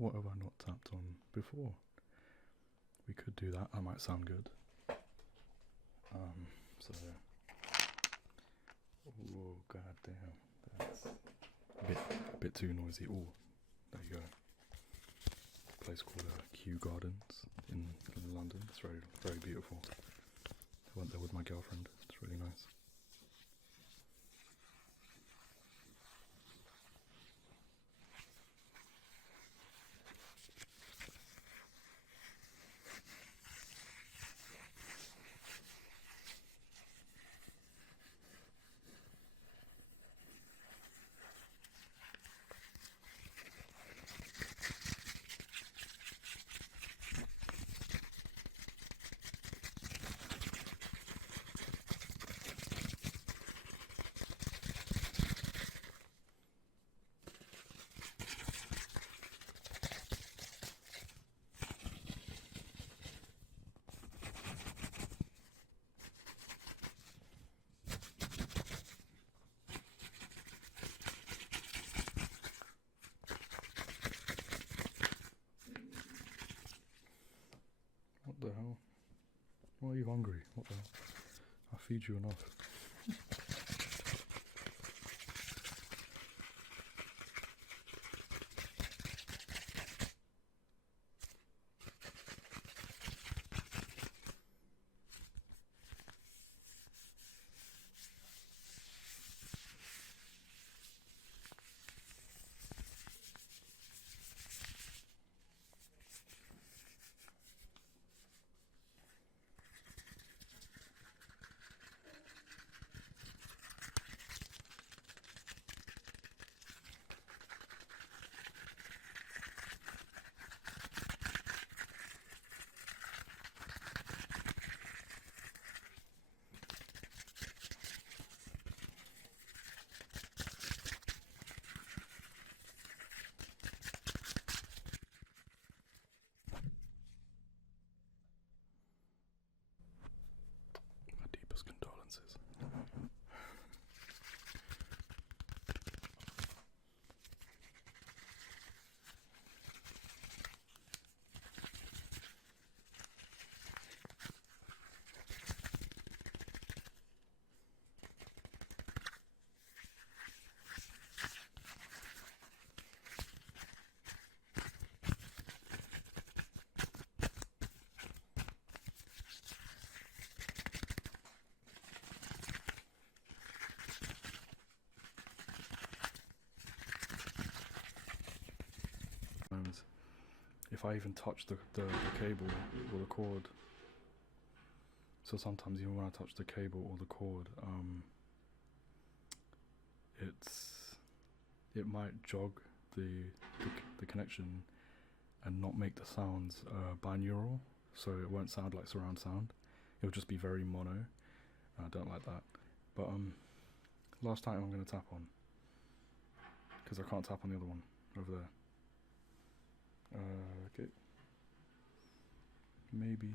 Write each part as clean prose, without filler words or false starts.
What have I not tapped on before? We could do that. That might sound good. So, oh god damn, that's a bit too noisy. Oh, there you go. A place called Kew Gardens in London. It's very, very beautiful. I went there with my girlfriend. It's really nice. What the hell? Why are you hungry? What the hell? I feed you enough. My deepest condolences. If I even touch the cable or the cord, so sometimes even when I touch the cable or the cord, it might jog the connection and not make the sounds binaural, so it won't sound like surround sound. It'll just be very mono. I don't like that. But last item I'm going to tap on, because I can't tap on the other one over there. Okay. Maybe.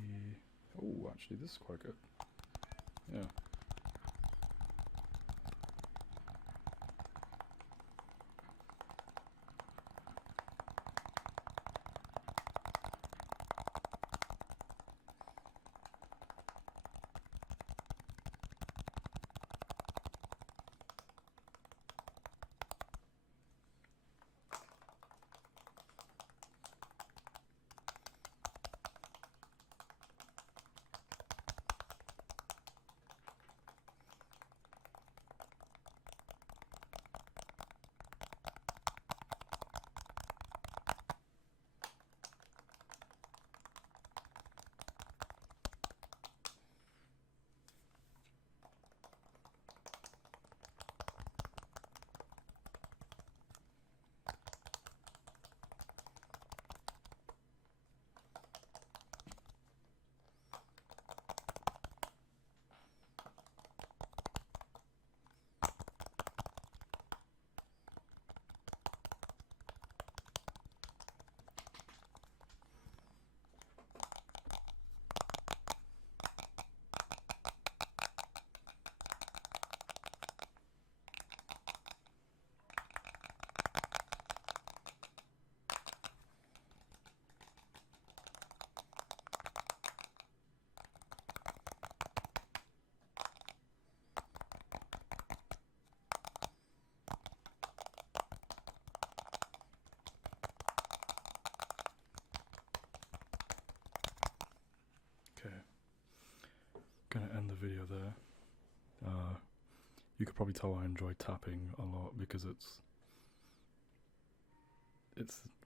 Oh, actually, this is quite good. Yeah. video there. You could probably tell I enjoy tapping a lot because it's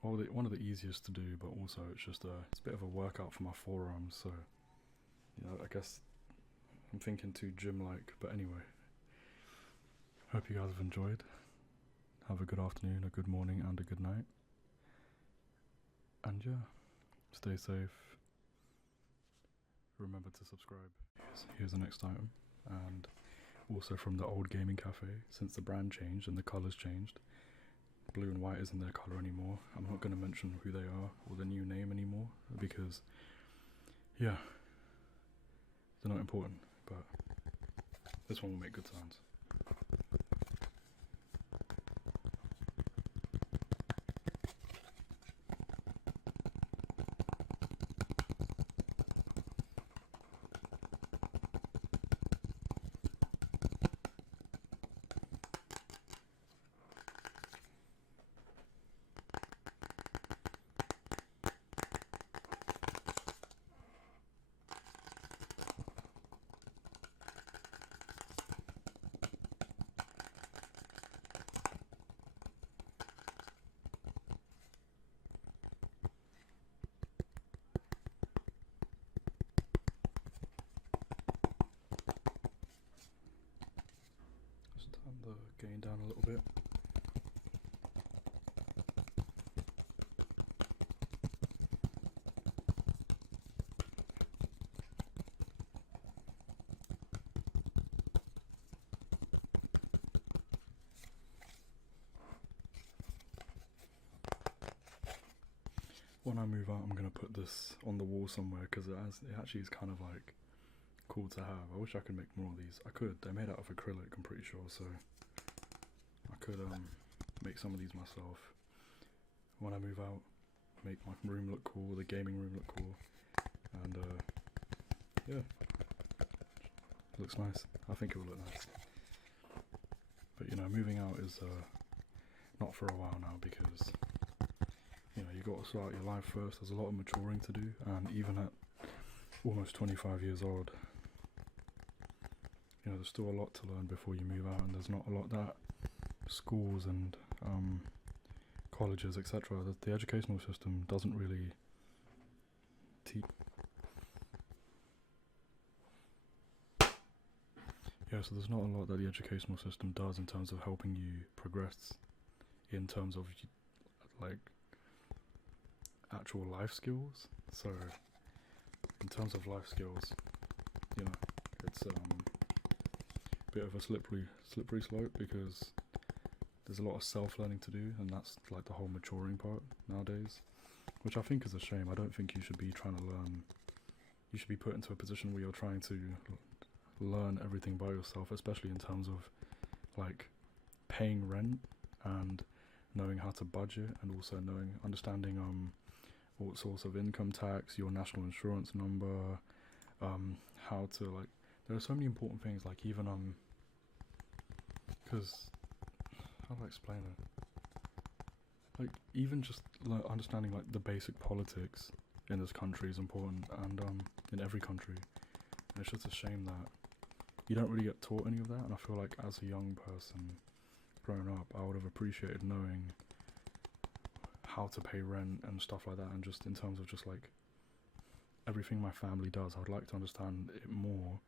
one of the easiest to do, but also it's a bit of a workout for my forearms. So I guess I'm thinking too gym-like. But anyway, hope you guys have enjoyed. Have a good afternoon, a good morning, and a good night. And yeah, stay safe. Remember to subscribe. Here's the next item, and also from the old gaming cafe, since the brand changed and the colours changed. Blue and white isn't their colour anymore. I'm not going to mention who they are or the new name anymore because, yeah, they're not important, but this one will make good sounds. Turn the gain down a little bit. When I move out, I'm going to put this on the wall somewhere because it actually is kind of like cool to have. I wish I could make more of these. I could. They're made out of acrylic, I'm pretty sure, so I could make some of these myself. When I move out, make my room look cool, the gaming room look cool, and yeah, it looks nice. I think it will look nice. But moving out is not for a while now because you got to start your life first. There's a lot of maturing to do, and even at almost 25 years old, there's still a lot to learn before you move out, and there's not a lot that schools and colleges, etc., the educational system doesn't really teach. Yeah, so there's not a lot that the educational system does in terms of helping you progress in terms of like actual life skills. So in terms of life skills, it's a bit of a slippery slope because there's a lot of self-learning to do, and that's like the whole maturing part nowadays, which I think is a shame. I don't think you should be trying to learn. You should be put into a position where you're trying to learn everything by yourself, especially in terms of like paying rent and knowing how to budget, and also understanding what source of income tax, your national insurance number, how to there are so many important things, like even because how do I explain it? Like even just understanding like the basic politics in this country is important, and in every country. And it's just a shame that you don't really get taught any of that. And I feel like as a young person growing up, I would have appreciated knowing how to pay rent and stuff like that, and just in terms of just like everything my family does, I would like to understand it more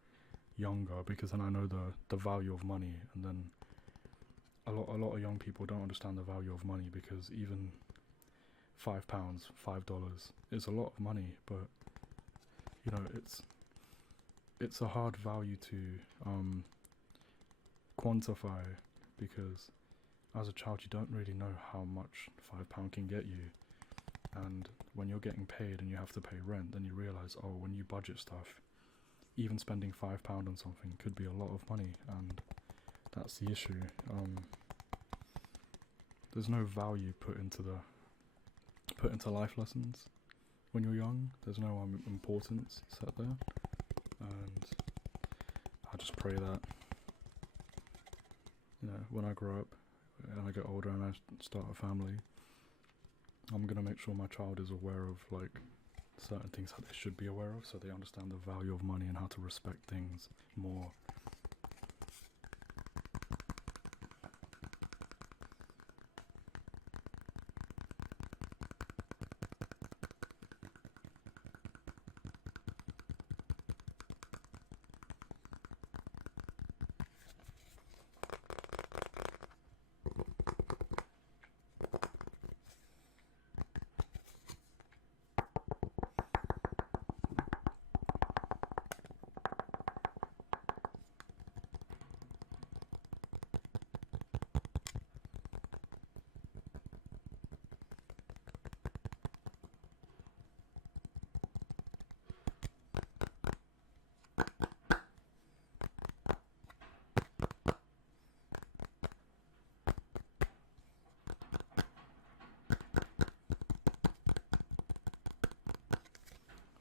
younger, because then I know the value of money. And then a lot of young people don't understand the value of money, because even £5, $5 is a lot of money, but it's a hard value to quantify, because as a child you don't really know how much £5 can get you, and when you're getting paid and you have to pay rent, then you realise, oh, when you budget stuff, even spending £5 on something could be a lot of money, and that's the issue. There's no value put into life lessons when you're young. There's no importance set there, and I just pray that when I grow up and I get older and I start a family, I'm gonna make sure my child is aware of like certain things that they should be aware of, so they understand the value of money and how to respect things more.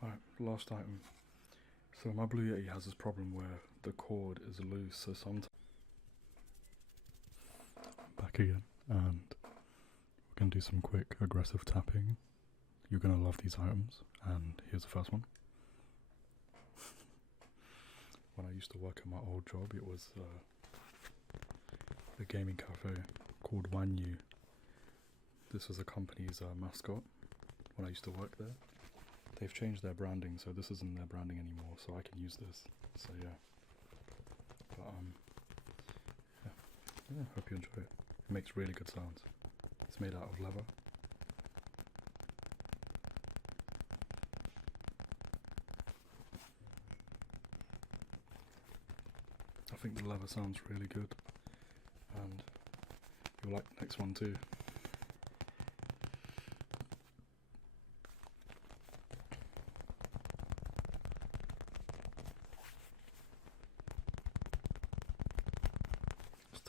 Alright, last item. So my Blue Yeti has this problem where the cord is loose, so sometimes... Back again, and we're going to do some quick aggressive tapping. You're going to love these items, and here's the first one. When I used to work at my old job, it was a gaming cafe called 𝗦𝗓𝗗𝗓𝗓. This was the company's mascot when I used to work there. They've changed their branding, so this isn't their branding anymore, so I can use this. So yeah. But yeah, hope you enjoy it. It makes really good sounds. It's made out of leather. I think the leather sounds really good, and you'll like the next one too.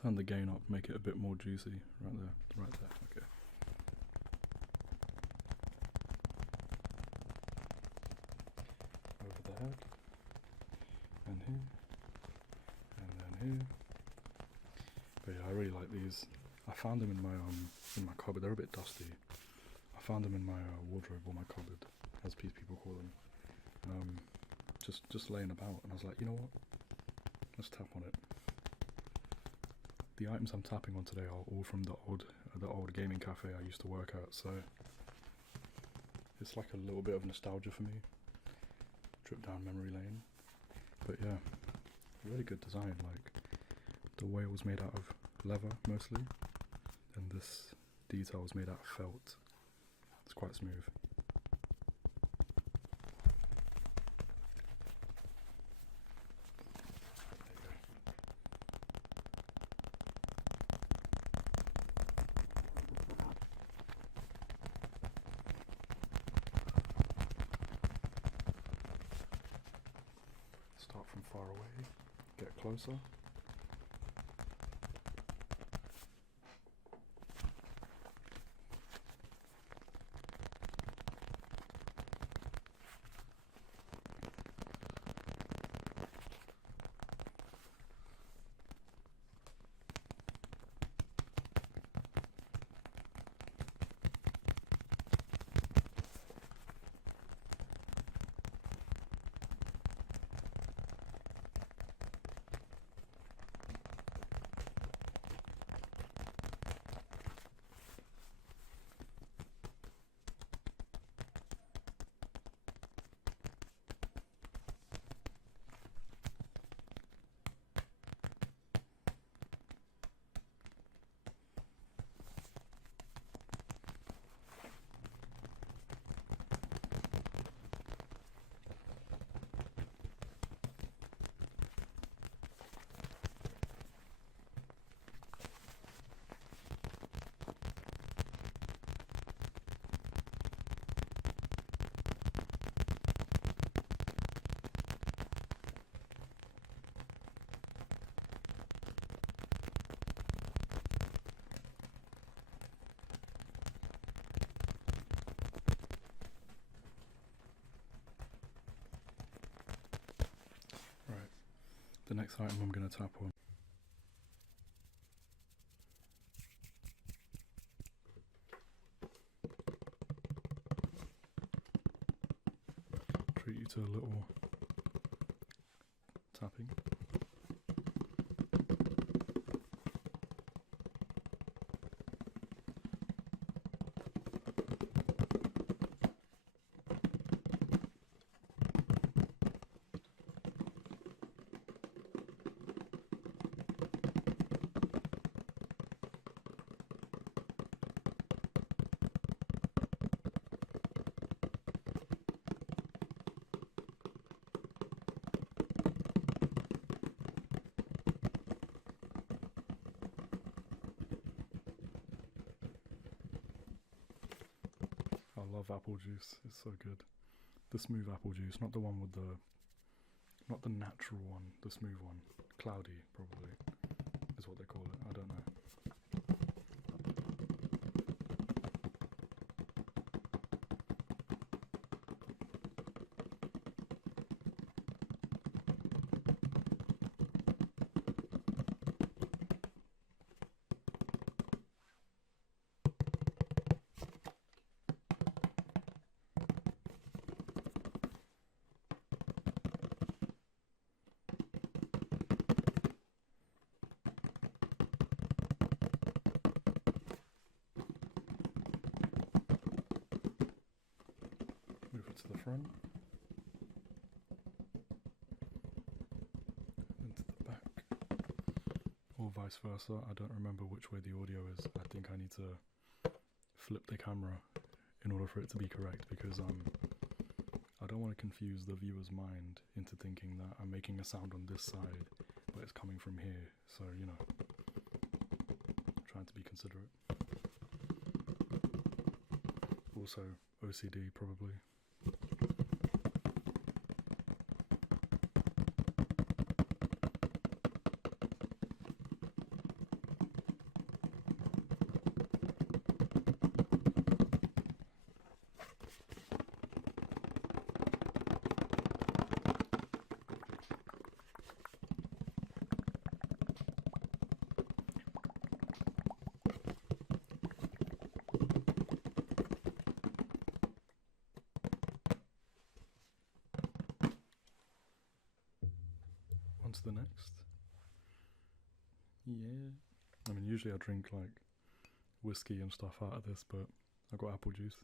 Turn the gain up, make it a bit more juicy. Right there, okay. Over the head, and here, and then here. But yeah, I really like these. I found them in my cupboard. They're a bit dusty. I found them in my wardrobe, or my cupboard, as people call them. Just laying about, and I was like, you know what? Let's tap on it. The items I'm tapping on today are all from the old gaming cafe I used to work at, so it's like a little bit of nostalgia for me. Trip down memory lane. But yeah, really good design. Like, the whale was made out of leather mostly, and this detail was made out of felt. It's quite smooth. Start from far away, get closer. The next item I'm going to tap on. into a little tapping. I love apple juice, it's so good. The smooth apple juice, not the one with the, not the natural one, the smooth one. Cloudy, probably, is what they call it, I don't know. Move it to the front, and to the back, or vice versa. I don't remember which way the audio is. I think I need to flip the camera in order for it to be correct, because I don't want to confuse the viewer's mind into thinking that I'm making a sound on this side, but it's coming from here. So, you know, trying to be considerate. Also, OCD probably. On to the next. Yeah. I mean, usually I drink like whiskey and stuff out of this, but I got apple juice.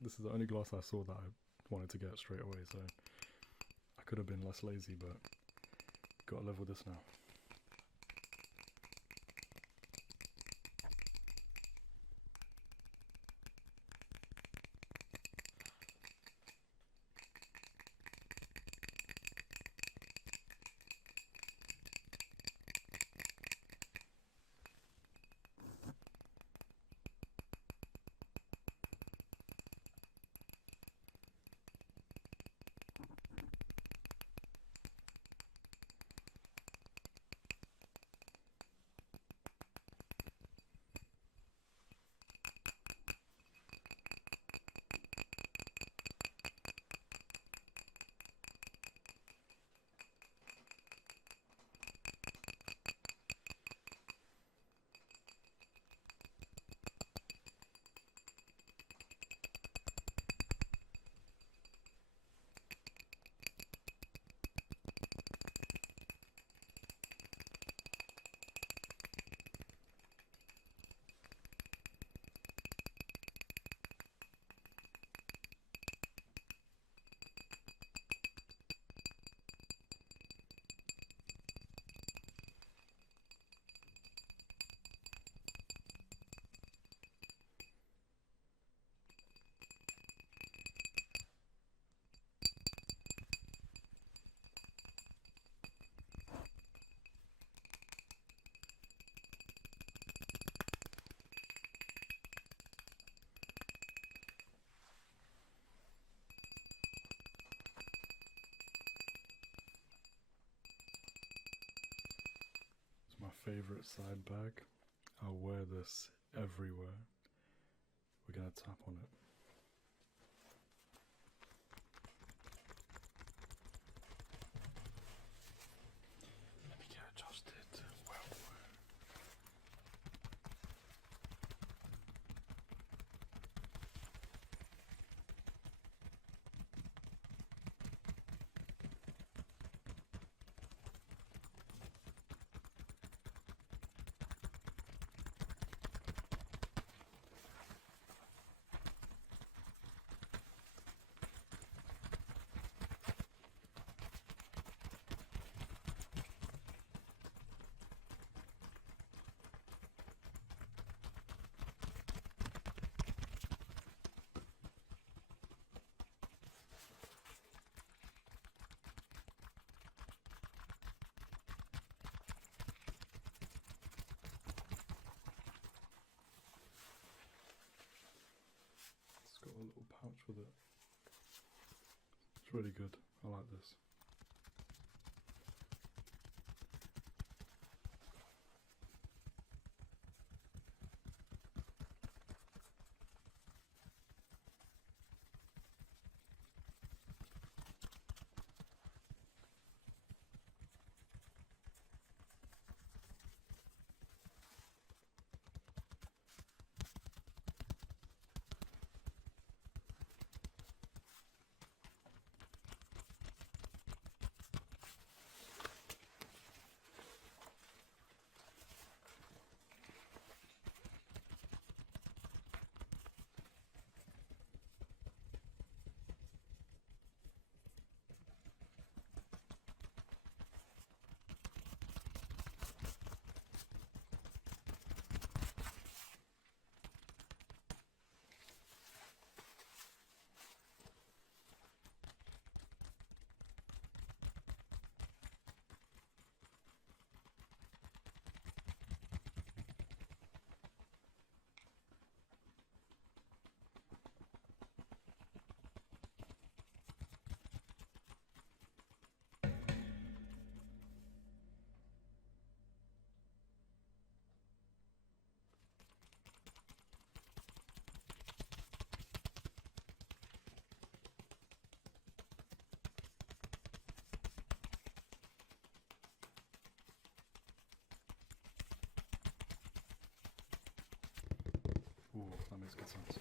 This is the only glass I saw that I wanted to get straight away, so I could have been less lazy, but gotta live with this now. My favorite side bag. I'll wear this everywhere. We're gonna tap on it. Let me get adjusted. Well. little pouch with it. It's really good. I like this. Ooh, that makes good sense.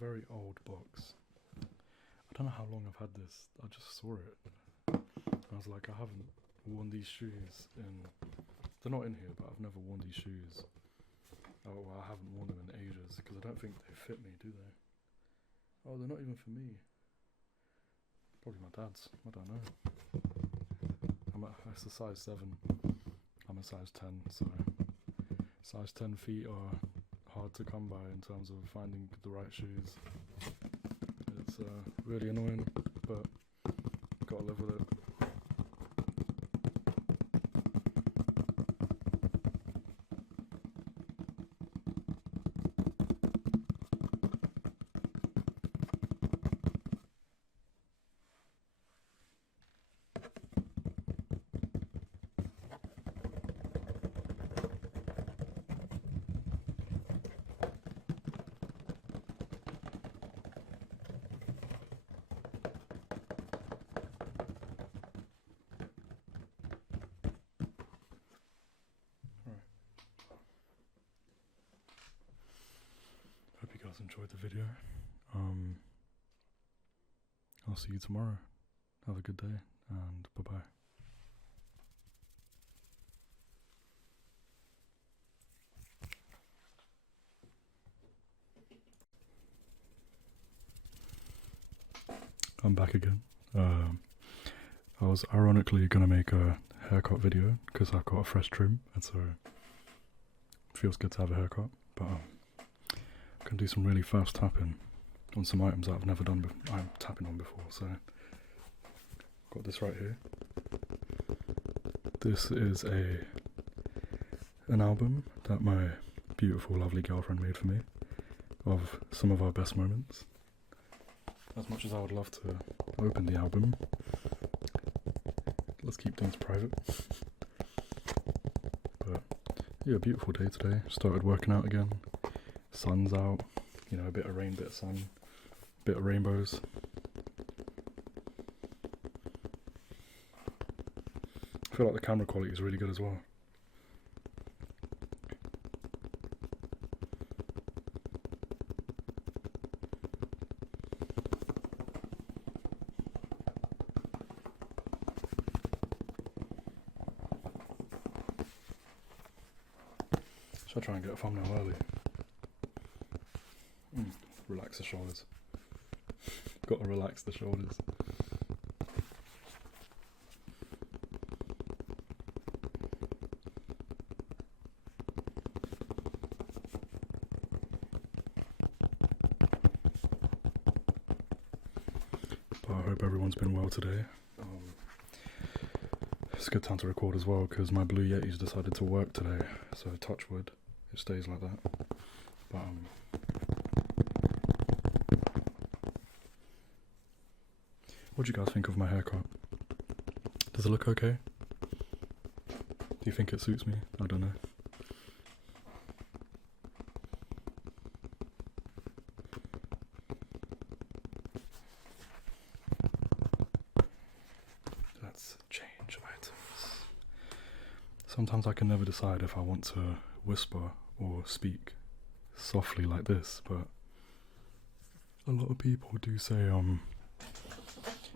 Very old box. I don't know how long I've had this. I just saw it. I was like, I haven't worn these shoes in... They're not in here, but I've never worn these shoes. Oh, well, I haven't worn them in ages because I don't think they fit me, do they? Oh, they're not even for me. Probably my dad's. I don't know. It's a size 7. I'm a size 10, so size 10 feet are hard to come by in terms of finding the right shoes. It's really annoying, but gotta live with it. Hope you guys enjoyed the video. I'll see you tomorrow. Have a good day, and bye-bye. I'm back again. I was ironically gonna make a haircut video because I've got a fresh trim, and so it feels good to have a haircut. But I can do some really fast tapping on some items that I've never done before. I'm tapping on before. So got this right here. This is an album that my beautiful, lovely girlfriend made for me of some of our best moments. As much as I would love to open the album, let's keep things private. But yeah, beautiful day today. Started working out again. Sun's out. You know, a bit of rain, bit of sun, bit of rainbows. I feel like the camera quality is really good as well. Should I try and get a thumbnail early? Relax the shoulders. Got to relax the shoulders. But I hope everyone's been well today. It's a good time to record as well because my Blue Yeti's decided to work today, so touch wood, it stays like that. But what do you guys think of my haircut? Does it look okay? Do you think it suits me? I don't know. Let's change items. Sometimes I can never decide if I want to whisper or speak softly like this, but a lot of people do say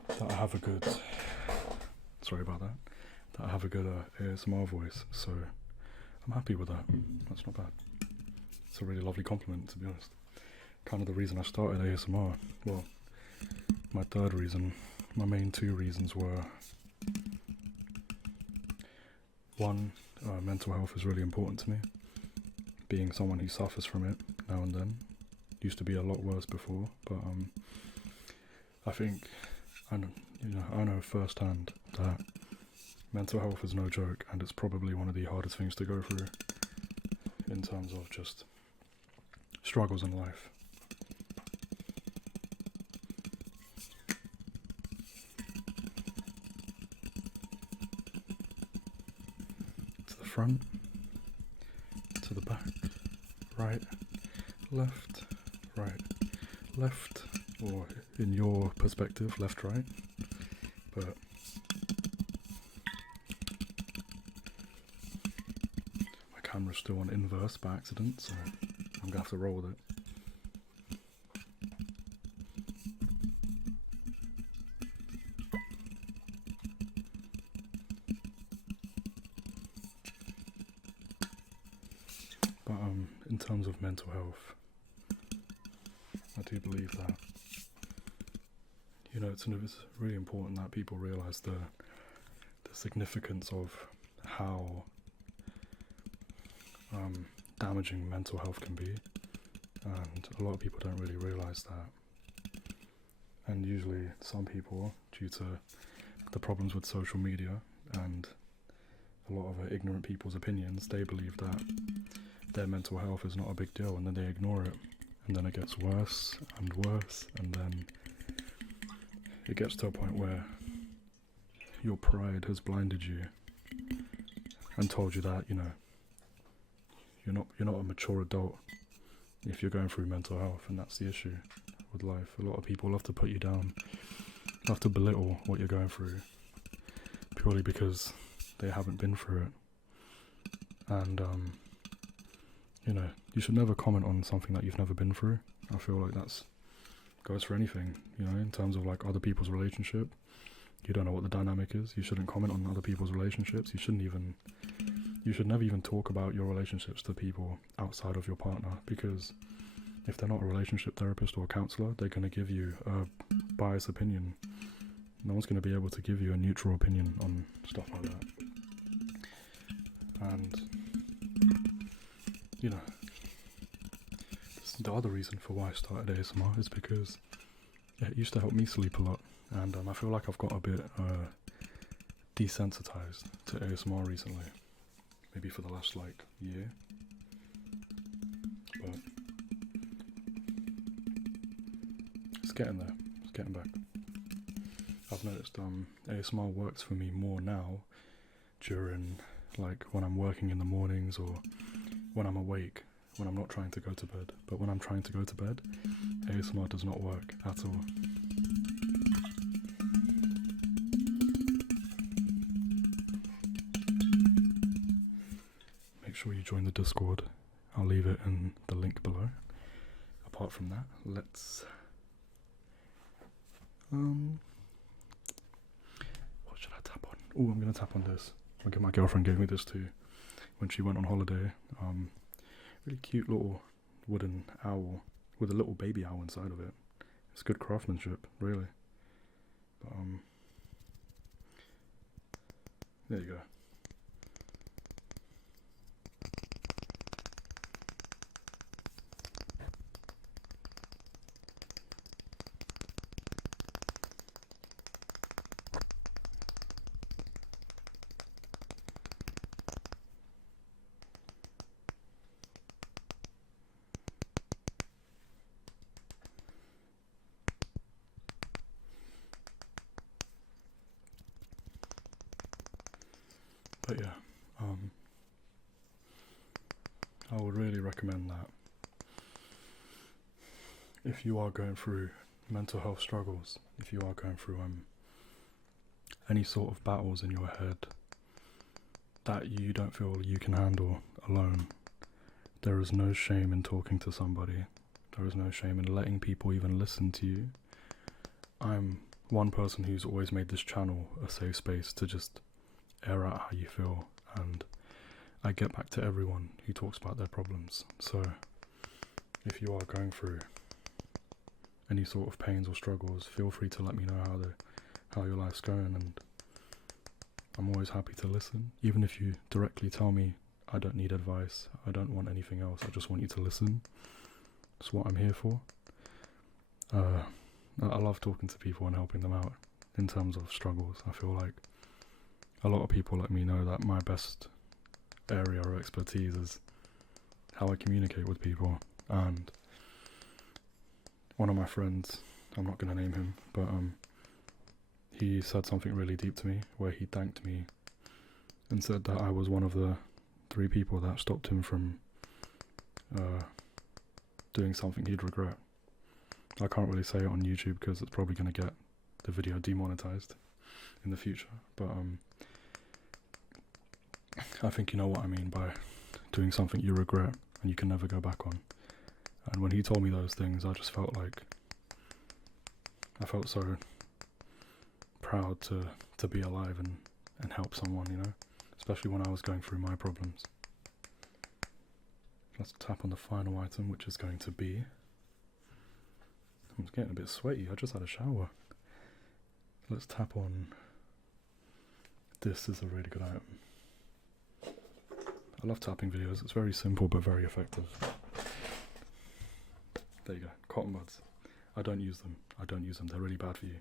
that I have a good, sorry about that, that I have a good ASMR voice, so I'm happy with that. That's not bad. It's a really lovely compliment, to be honest. Kind of the reason I started ASMR. Well, my third reason, my main two reasons were, one, mental health is really important to me. Being someone who suffers from it now and then. Used to be a lot worse before, but I think I know firsthand that mental health is no joke, and it's probably one of the hardest things to go through in terms of just struggles in life. To the front, to the back, right, left, right, left, or in your perspective, left, right, but my camera's still on inverse by accident, so I'm gonna have to roll with it. But in terms of mental health, I do believe that, you know, it's really important that people realise the significance of how damaging mental health can be, and a lot of people don't really realise that. And usually some people, due to the problems with social media and a lot of ignorant people's opinions, they believe that their mental health is not a big deal, and then they ignore it, and then it gets worse and worse, and then it gets to a point where your pride has blinded you and told you that, you know, you're not a mature adult if you're going through mental health, and that's the issue with life. A lot of people love to put you down, love to belittle what you're going through, purely because they haven't been through it. And you know, you should never comment on something that you've never been through. I feel like that's goes for anything, you know, in terms of like other people's relationship. You don't know what the dynamic is. You shouldn't comment on other people's relationships. You should never even talk about your relationships to people outside of your partner, because if they're not a relationship therapist or a counsellor, they're going to give you a biased opinion. No one's going to be able to give you a neutral opinion on stuff like that. And, you know, the other reason for why I started ASMR is because it used to help me sleep a lot, and I feel like I've got a bit desensitized to ASMR recently, maybe for the last like year, but it's getting there, it's getting back. I've noticed ASMR works for me more now during like when I'm working in the mornings or when I'm awake, when I'm not trying to go to bed. But when I'm trying to go to bed, ASMR does not work at all. Make sure you join the Discord. I'll leave it in the link below. Apart from that, let's what should I tap on? Oh, I'm gonna tap on this. My girlfriend gave me this too when she went on holiday. Really cute little wooden owl with a little baby owl inside of it. It's good craftsmanship, really. But there you go. But yeah, I would really recommend that if you are going through mental health struggles, if you are going through any sort of battles in your head that you don't feel you can handle alone, there is no shame in talking to somebody. There is no shame in letting people even listen to you. I'm one person who's always made this channel a safe space to just air out how you feel, and I get back to everyone who talks about their problems. So if you are going through any sort of pains or struggles, feel free to let me know how your life's going, and I'm always happy to listen. Even if you directly tell me I don't need advice, I don't want anything else, I just want you to listen. That's what I'm here for. I love talking to people and helping them out in terms of struggles. I feel like a lot of people let me know that my best area of expertise is how I communicate with people. And one of my friends, I'm not going to name him, but he said something really deep to me, where he thanked me and said that I was one of the 3 people that stopped him from doing something he'd regret. I can't really say it on YouTube because it's probably going to get the video demonetized in the future, but I think you know what I mean by doing something you regret and you can never go back on. And when he told me those things, I just felt like I felt so proud to be alive and help someone, you know, especially when I was going through my problems. Let's tap on the final item, which is going to be, I'm getting a bit sweaty, I just had a shower. Let's tap on, this is a really good item. I love tapping videos, it's very simple but very effective. There you go, cotton buds. I don't use them, they're really bad for you.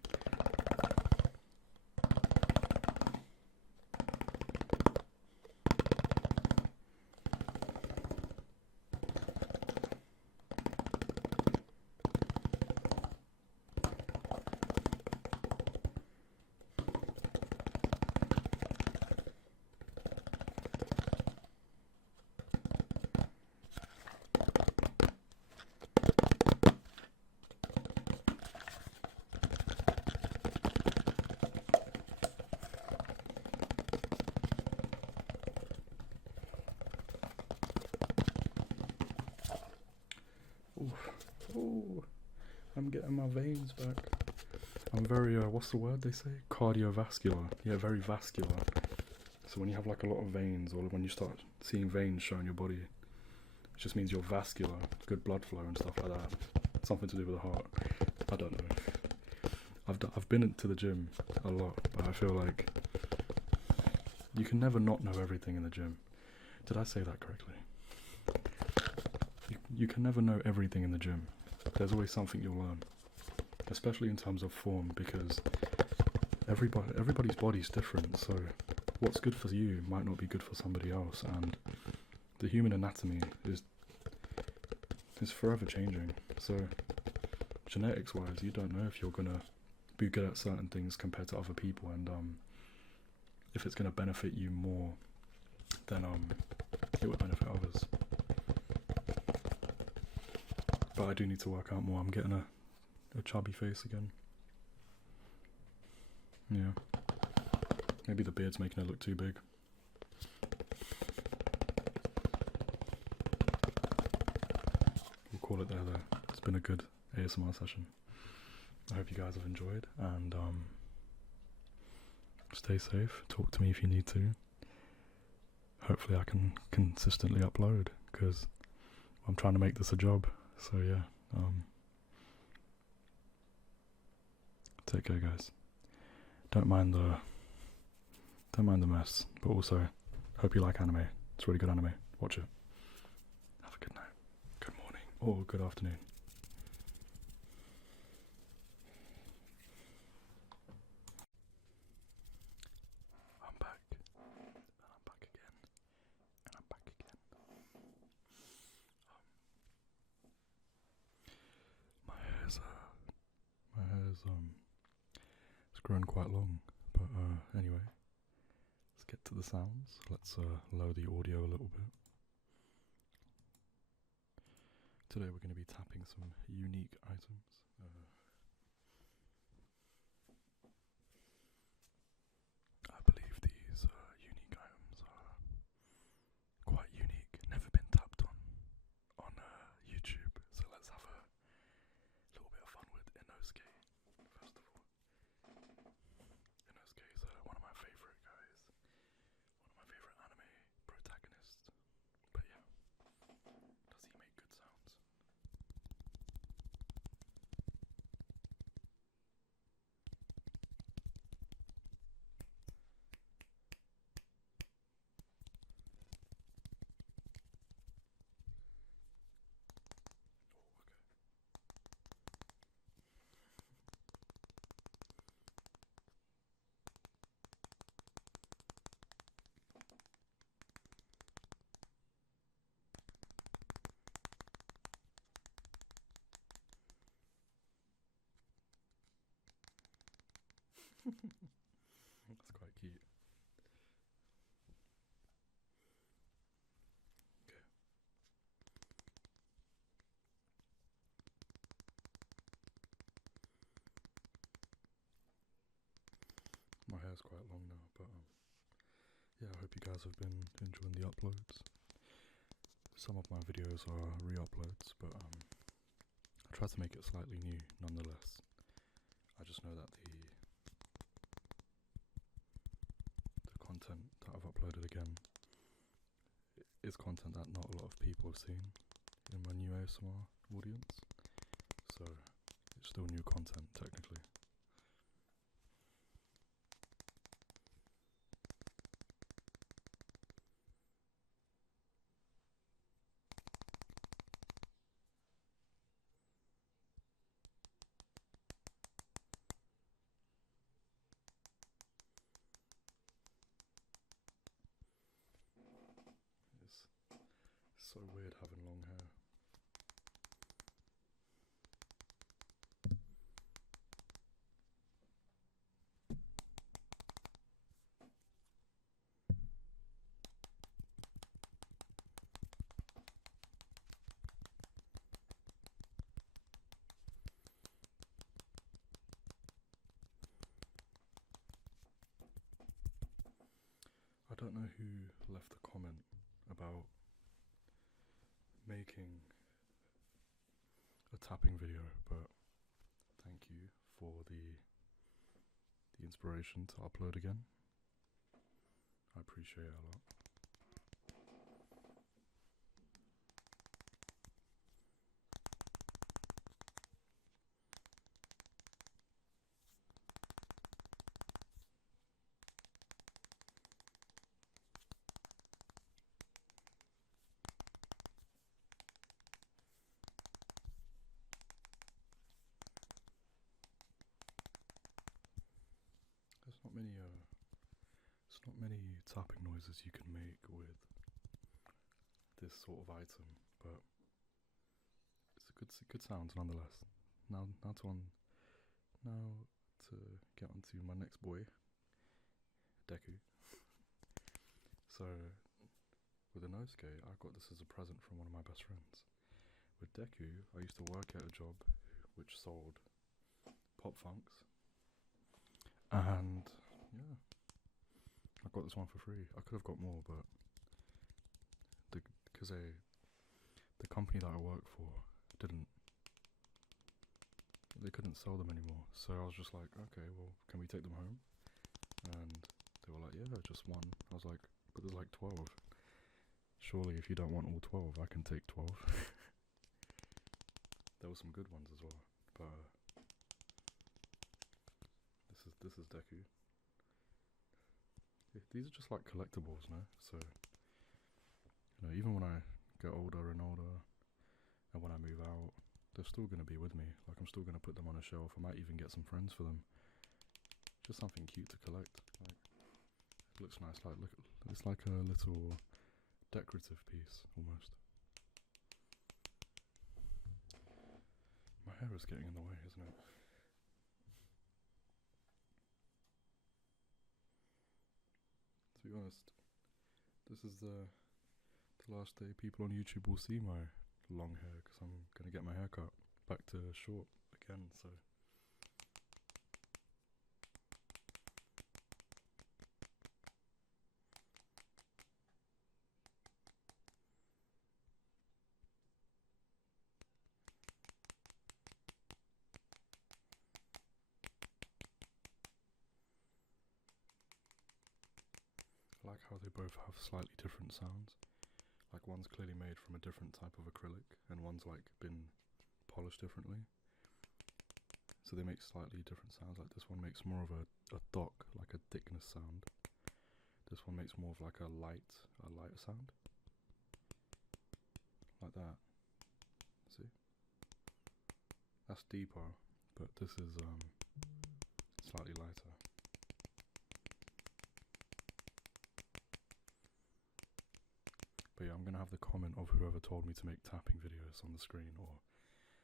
Oh, I'm getting my veins back. I'm very, what's the word they say? Cardiovascular. Yeah, very vascular. So when you have like a lot of veins, or when you start seeing veins show in your body, it just means you're vascular, good blood flow and stuff like that. Something to do with the heart. I don't know. I've been into the gym a lot, but I feel like you can never not know everything in the gym. Did I say that correctly? You can never know everything in the gym. There's always something you'll learn, especially in terms of form, because everybody's body's different, so what's good for you might not be good for somebody else, and the human anatomy is forever changing. So genetics wise, you don't know if you're gonna be good at certain things compared to other people, and if it's gonna benefit you more then it would benefit others. But I do need to work out more. I'm getting a chubby face again. Yeah. Maybe the beard's making it look too big. We'll call it there though. It's been a good ASMR session. I hope you guys have enjoyed, and stay safe. Talk to me if you need to. Hopefully I can consistently upload, because I'm trying to make this a job. So yeah, take care guys. Don't mind the mess, but also hope you like anime. It's really good anime. Watch it. Have a good night, good morning, or good afternoon. I'm back, and I'm back again, and I'm back again. My hair's it's grown quite long, but anyway, let's get to the sounds. Let's lower the audio a little bit. Today we're going to be tapping some unique items. I believe these unique items are quite unique, never been tapped on YouTube. So let's have a little bit of fun with 𝗧𝗛𝗓𝗏 first of all. 𝗧𝗏𝗓𝗏 is one of my favourite guys, one of my favourite anime protagonists. But yeah, does he make good sounds? That's quite cute. Okay. My hair's quite long now, but yeah, I hope you guys have been enjoying the uploads. Some of my videos are re-uploads, but I try to make it slightly new nonetheless. I just know that the content that I've uploaded again is content that not a lot of people have seen in my new ASMR audience, so it's still new content technically. It's so weird having long hair. I don't know who left a comment about making a tapping video, but thank you for the inspiration to upload again. I appreciate it a lot. There's not many tapping noises you can make with this sort of item, but it's a good sound nonetheless. Now to get onto my next boy, 𝗧𝗛𝗓𝗏. So with the 𝗠𝗘𝗗𝗜, I got this as a present from one of my best friends. With Deku, I used to work at a job which sold pop funks, and yeah, I got this one for free. I could have got more, but because the company that I work for they couldn't sell them anymore. So I was just like, okay, well, can we take them home? And they were like, yeah, just one. I was like, but there's like 12. Surely if you don't want all 12, I can take 12. There were some good ones as well, but this is Deku. These are just like collectibles, no? So, you know, even when I get older and older, and when I move out, they're still going to be with me. Like, I'm still going to put them on a shelf. I might even get some friends for them. Just something cute to collect. Like, it looks nice. Like, look, it's like a little decorative piece, almost. My hair is getting in the way, isn't it? To be honest, this is the last day people on YouTube will see my long hair, because I'm going to get my hair cut back to short again, so. I like how they both have slightly different sounds. Like, one's clearly made from a different type of acrylic, and one's like been polished differently. So they make slightly different sounds. Like, this one makes more of a dock, like a thickness sound. This one makes more of like a lighter sound. Like that. See? That's deeper, but this is slightly lighter. But yeah, I'm going to have the comment of whoever told me to make tapping videos on the screen, or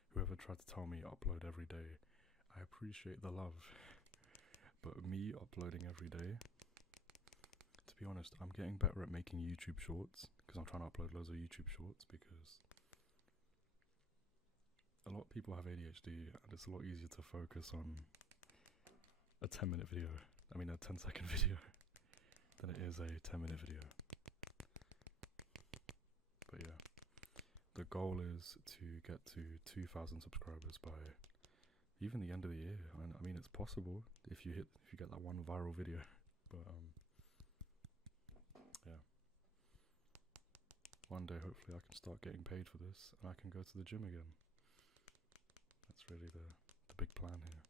whoever tried to tell me upload every day. I appreciate the love, but me uploading every day, to be honest, I'm getting better at making YouTube shorts, because I'm trying to upload loads of YouTube shorts, because a lot of people have ADHD, and it's a lot easier to focus on a 10-minute video, a 10-second video, than it is a 10-minute video. But yeah, the goal is to get to 2,000 subscribers by even the end of the year. I mean, it's possible if you get that one viral video. But yeah, one day hopefully I can start getting paid for this, and I can go to the gym again. That's really the big plan here.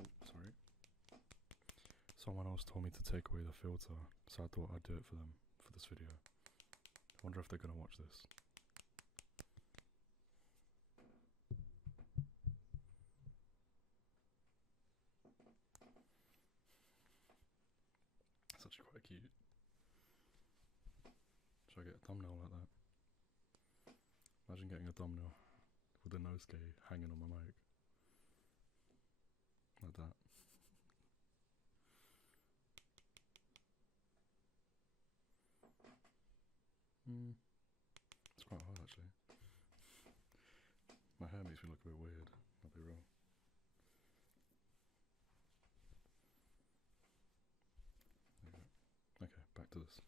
Oh, sorry. Someone else told me to take away the filter, so I thought I'd do it for them for this video. I wonder if they're going to watch this. It's actually quite cute. Should I get a thumbnail like that? Imagine getting a thumbnail with the 𝗠𝗘𝗗𝗜 hanging on my mic. Like that. It's quite hard actually. My hair makes me look a bit weird, I'll be real. There you go. Okay, back to this.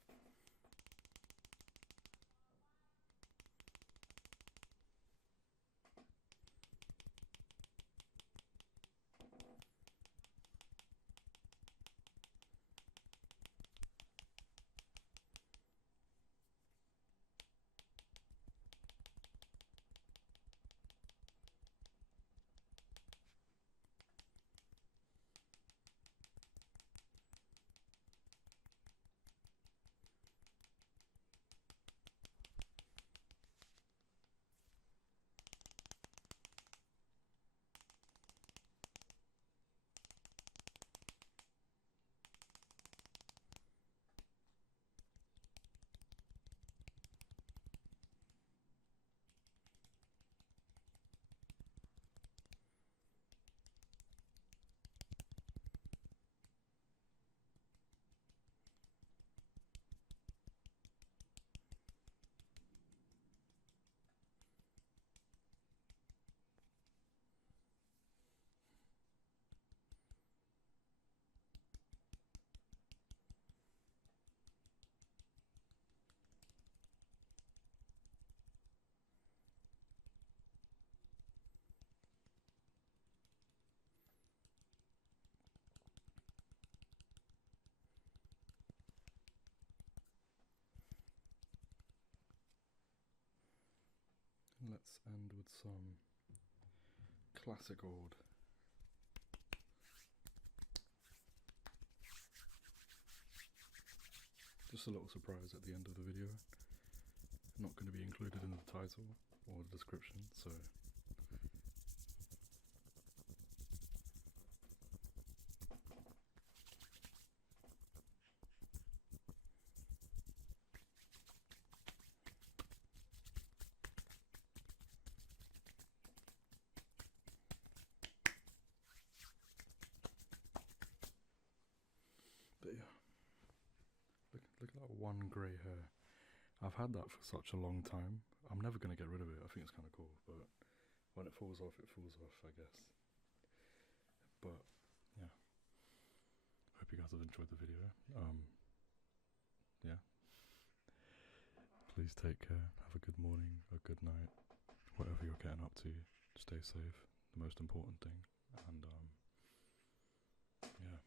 let's end with some classic old. Just a little surprise at the end of the video. Not going to be included in the title or the description, so but yeah, look at that one grey hair. I've had that for such a long time. I'm never going to get rid of it. I think it's kind of cool, but when it falls off, it falls off, I guess. But yeah, hope you guys have enjoyed the video. Yeah, please take care. Have a good morning, a good night, whatever you're getting up to. Stay safe, the most important thing. And yeah,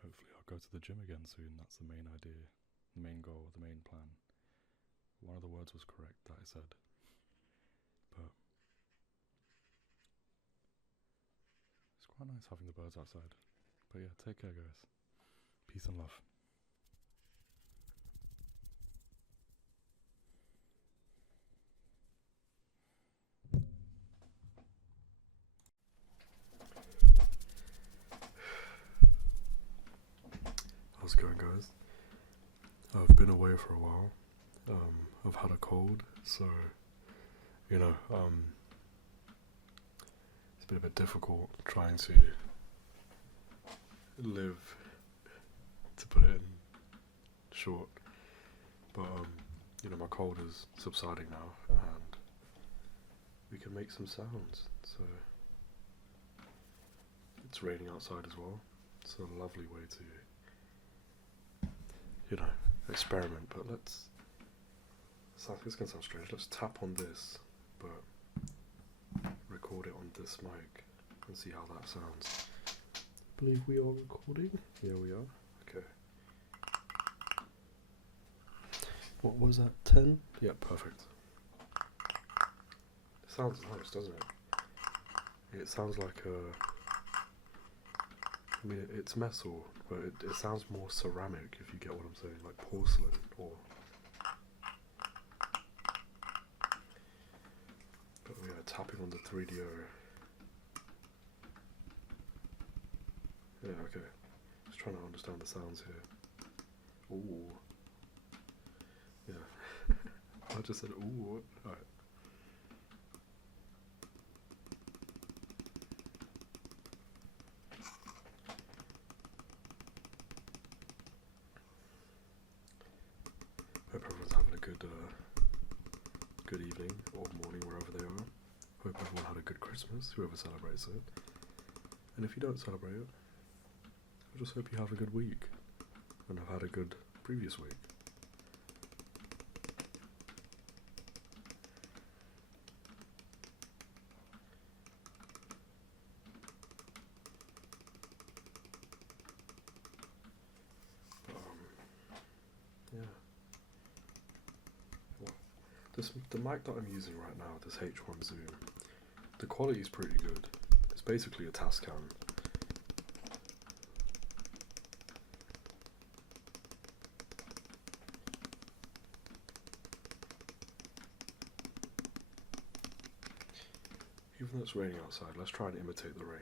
hopefully I'll go to the gym again soon. That's the main idea, the main goal, the main plan. One of the words was correct that I said, but it's quite nice having the birds outside. But yeah, take care guys. Peace and love. How's it going guys? I've been away for a while. I've had a cold, so you know, it's been a bit difficult trying to live, to put it in short, but you know, my cold is subsiding now and we can make some sounds. So it's raining outside as well. It's a lovely way to, you know, experiment. But let's, it's gonna sound strange, let's tap on this but record it on this mic and see how that sounds. I believe we are recording. Here we are. Okay. What was that? 10? Yeah, perfect. It sounds nice, doesn't it? It sounds like a, I mean, it's metal, but it sounds more ceramic, if you get what I'm saying, like porcelain or. But we are tapping on the 3DO. Yeah, okay. Just trying to understand the sounds here. Ooh. Yeah. I just said ooh. Alright. Hope everyone's having a good evening or morning wherever they are. Hope everyone had a good Christmas, whoever celebrates it. And if you don't celebrate it, I just hope you have a good week and have had a good previous week. Yeah. Well, the mic that I'm using right now, this H1 Zoom, the quality is pretty good. It's basically a Tascam. Even though it's raining outside, let's try and imitate the rain.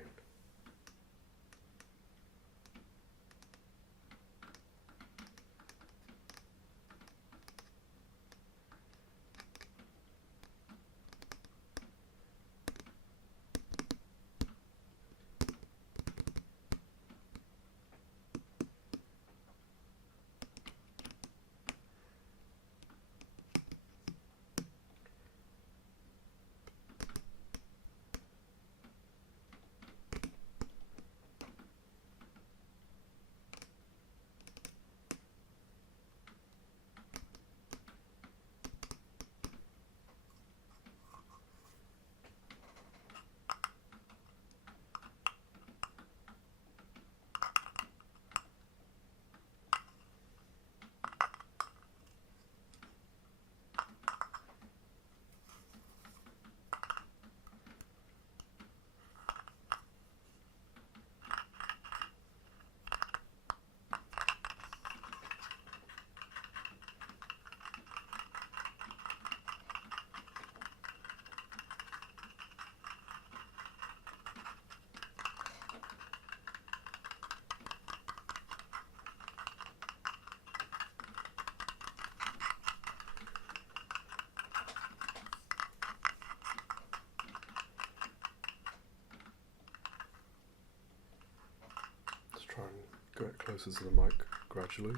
closer to the mic gradually,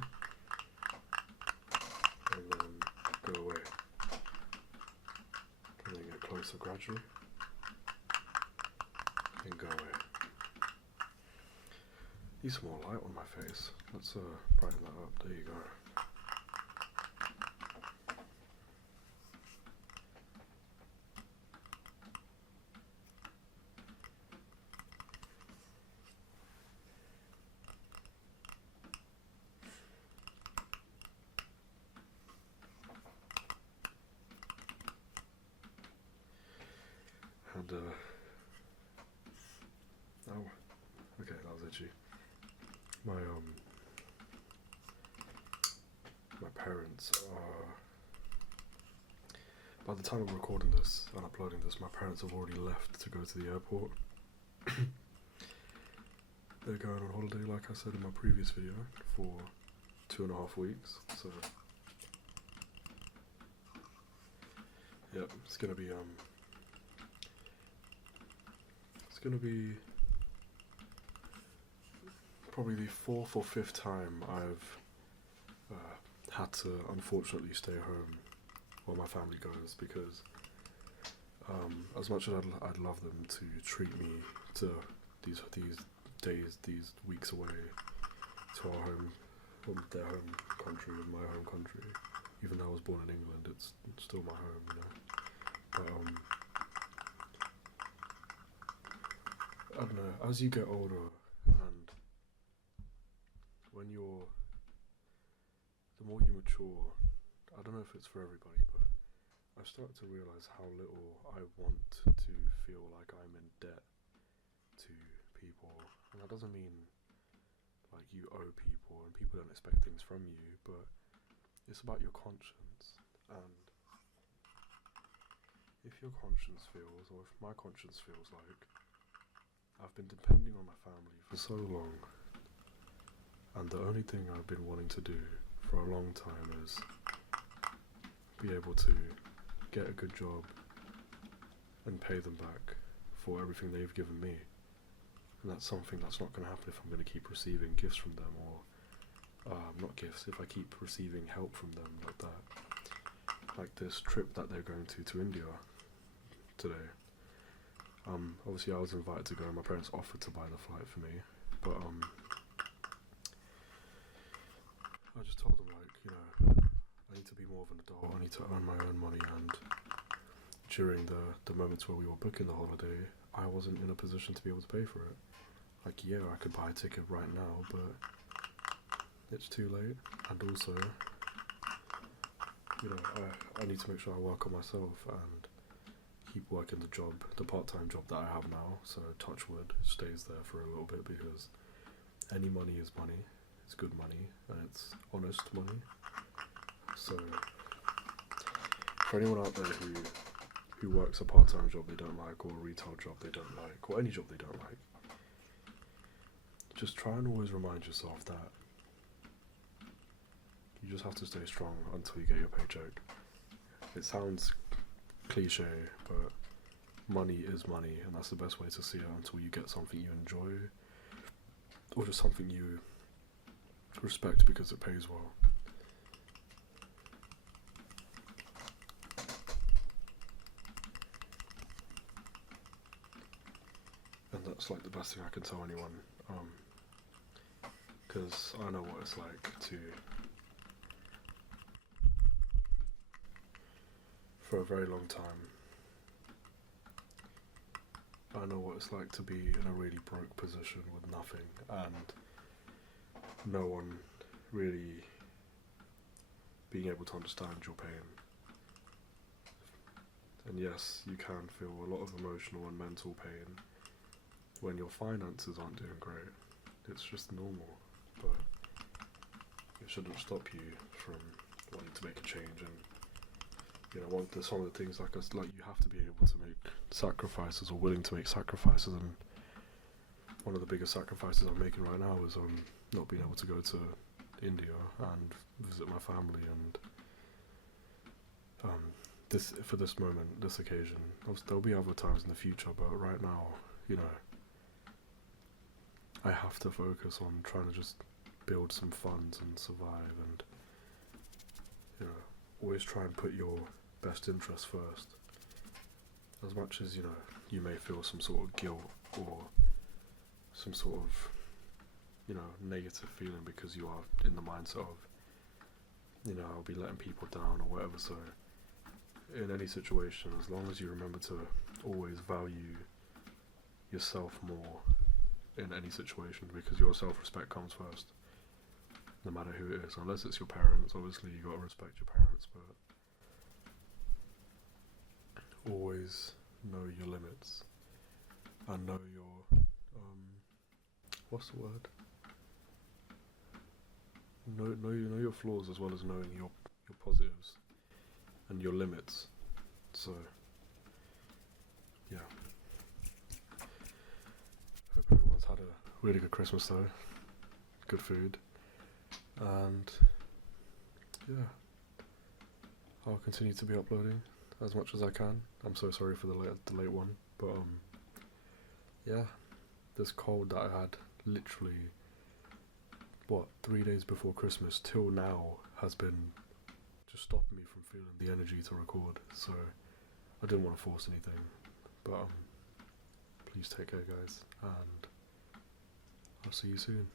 and then go away, and then get closer gradually, and go away. Need some more light on my face. Let's brighten that up. There you go. And oh, okay, that was itchy. My parents are, by the time I'm recording this and uploading this, my parents have already left to go to the airport. They're going on holiday, like I said in my previous video, for 2.5 weeks, so yep, it's gonna be probably the 4th or 5th time I've had to unfortunately stay home while my family goes, because as much as I'd love them to treat me to these days, these weeks away to our home, their home country, and my home country, even though I was born in England, it's still my home, you know. But I don't know, as you get older, and when the more you mature, I don't know if it's for everybody, but I start to realise how little I want to feel like I'm in debt to people. And that doesn't mean like you owe people and people don't expect things from you, but it's about your conscience. And if your conscience feels, or if my conscience feels like I've been depending on my family for so long, and the only thing I've been wanting to do for a long time is be able to get a good job and pay them back for everything they've given me. And that's something that's not going to happen if I'm going to keep receiving gifts from them, or not gifts, if I keep receiving help from them like that. Like this trip that they're going to India today. Obviously I was invited to go, and my parents offered to buy the flight for me, but I just told them, like, you know, I need to be more of an adult, I need to earn my own money, and during the moments where we were booking the holiday, I wasn't in a position to be able to pay for it. Like, yeah, I could buy a ticket right now, but it's too late, and also, you know, I need to make sure I work on myself and keep working the part-time job that I have now, so touch wood, stays there for a little bit, because any money is money, it's good money, and it's honest money. So, for anyone out there who works a part-time job they don't like, or a retail job they don't like, or any job they don't like, just try and always remind yourself that you just have to stay strong until you get your paycheck. It sounds cliche, but money is money, and that's the best way to see it until you get something you enjoy, or just something you respect because it pays well. And that's like the best thing I can tell anyone, because I know what it's like to, for a very long time, I know what it's like to be in a really broke position with nothing, and no one really being able to understand your pain. And yes, you can feel a lot of emotional and mental pain when your finances aren't doing great. It's just normal, but it shouldn't stop you from wanting to make a change. And you know, some of the things like you have to be able to make sacrifices, or willing to make sacrifices. And one of the biggest sacrifices I'm making right now is not being able to go to India and visit my family. And for this moment, this occasion, there'll be other times in the future, but right now, you know, I have to focus on trying to just build some funds and survive, and always try and put your best interest first. As much as you may feel some sort of guilt or some sort of negative feeling because you are in the mindset of I'll be letting people down or whatever. So in any situation, as long as you remember to always value yourself more in any situation, because your self-respect comes first, no matter who it is. Unless it's your parents, obviously you got to respect your parents, but always know your limits and know your what's the word? Know your flaws as well as knowing your positives and your limits. So yeah, hope everyone's had a really good Christmas though, good food, and yeah, I'll continue to be uploading as much as I can. I'm so sorry for the late one, but yeah, this cold that I had literally 3 days before Christmas till now has been just stopping me from feeling the energy to record. So I didn't want to force anything, but please take care, guys, and I'll see you soon.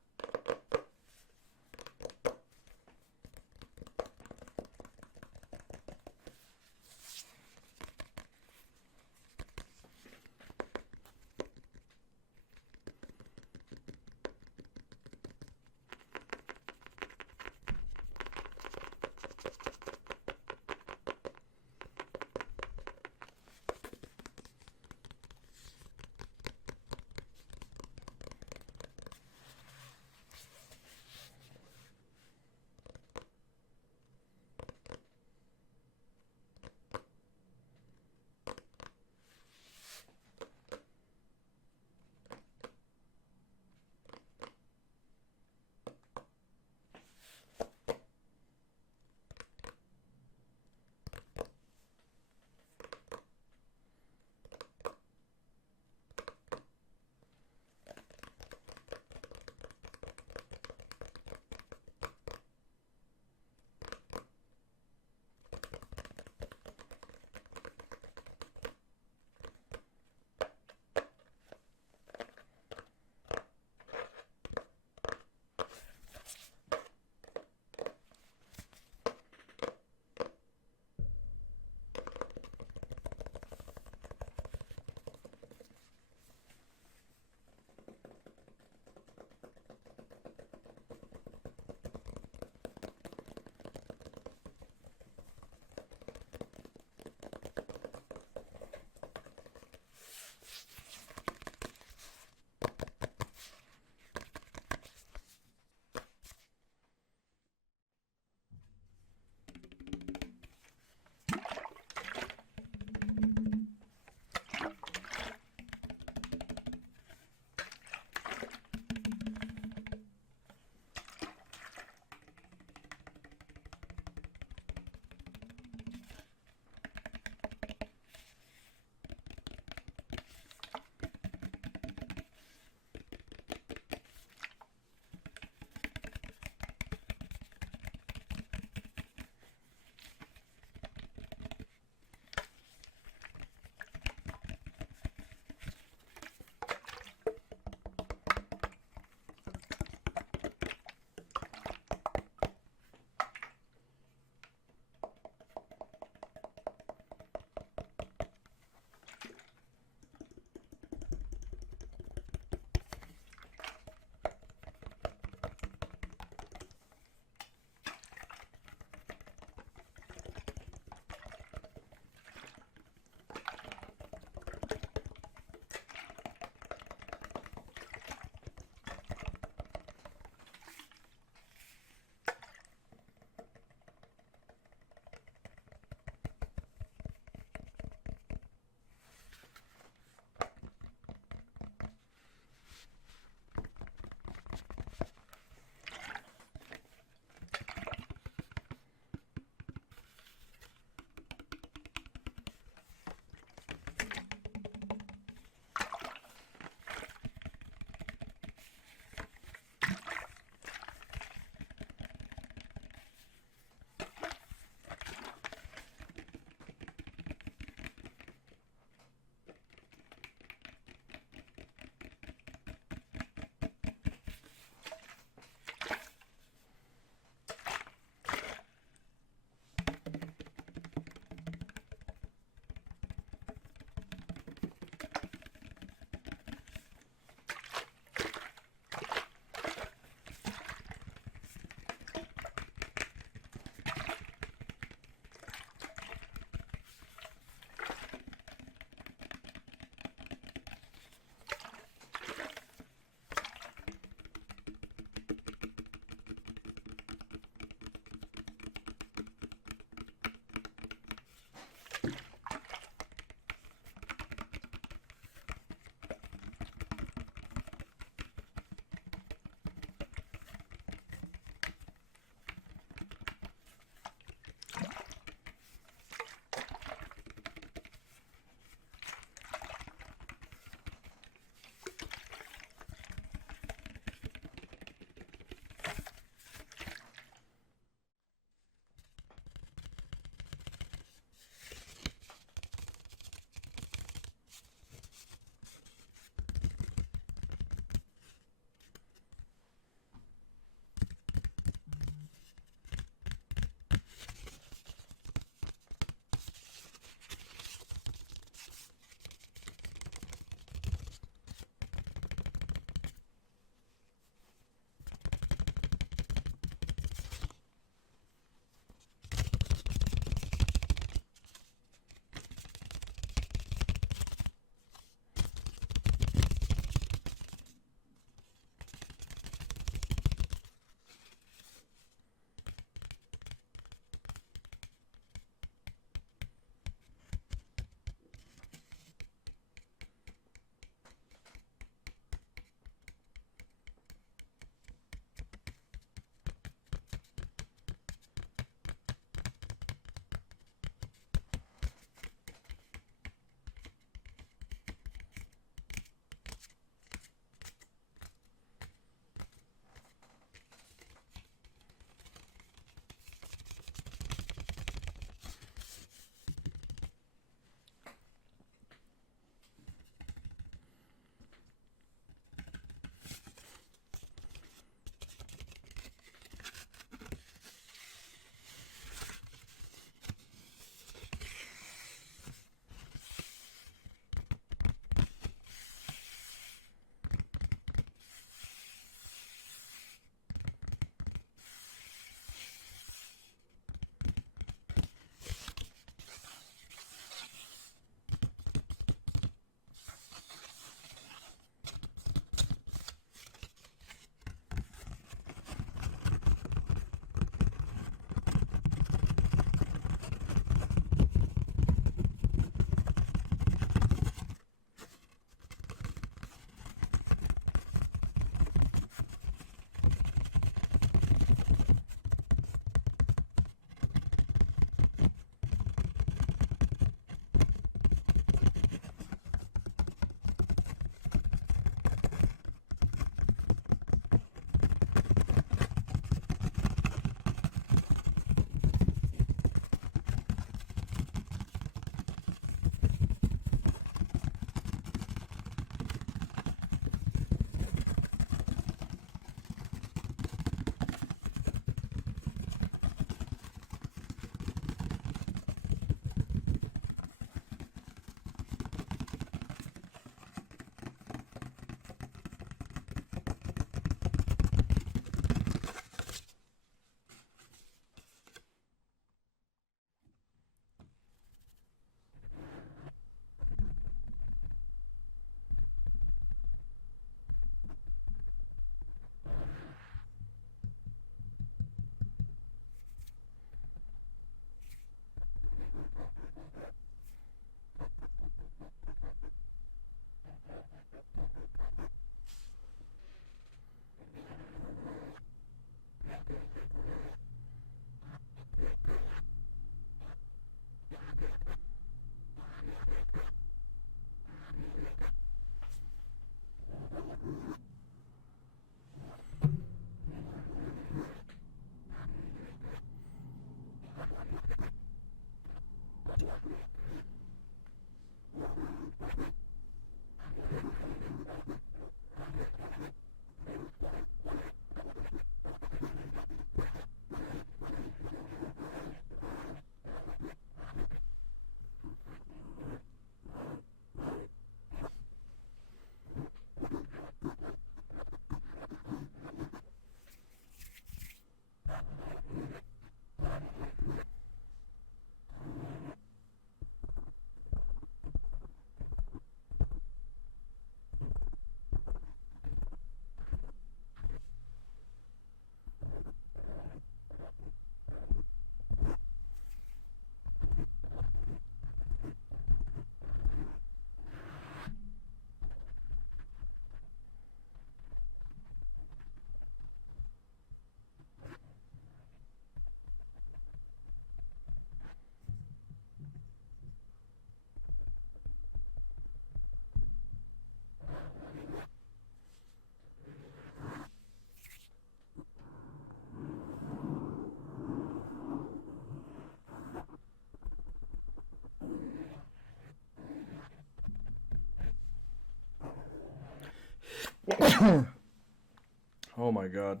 Oh my god.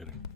kidding.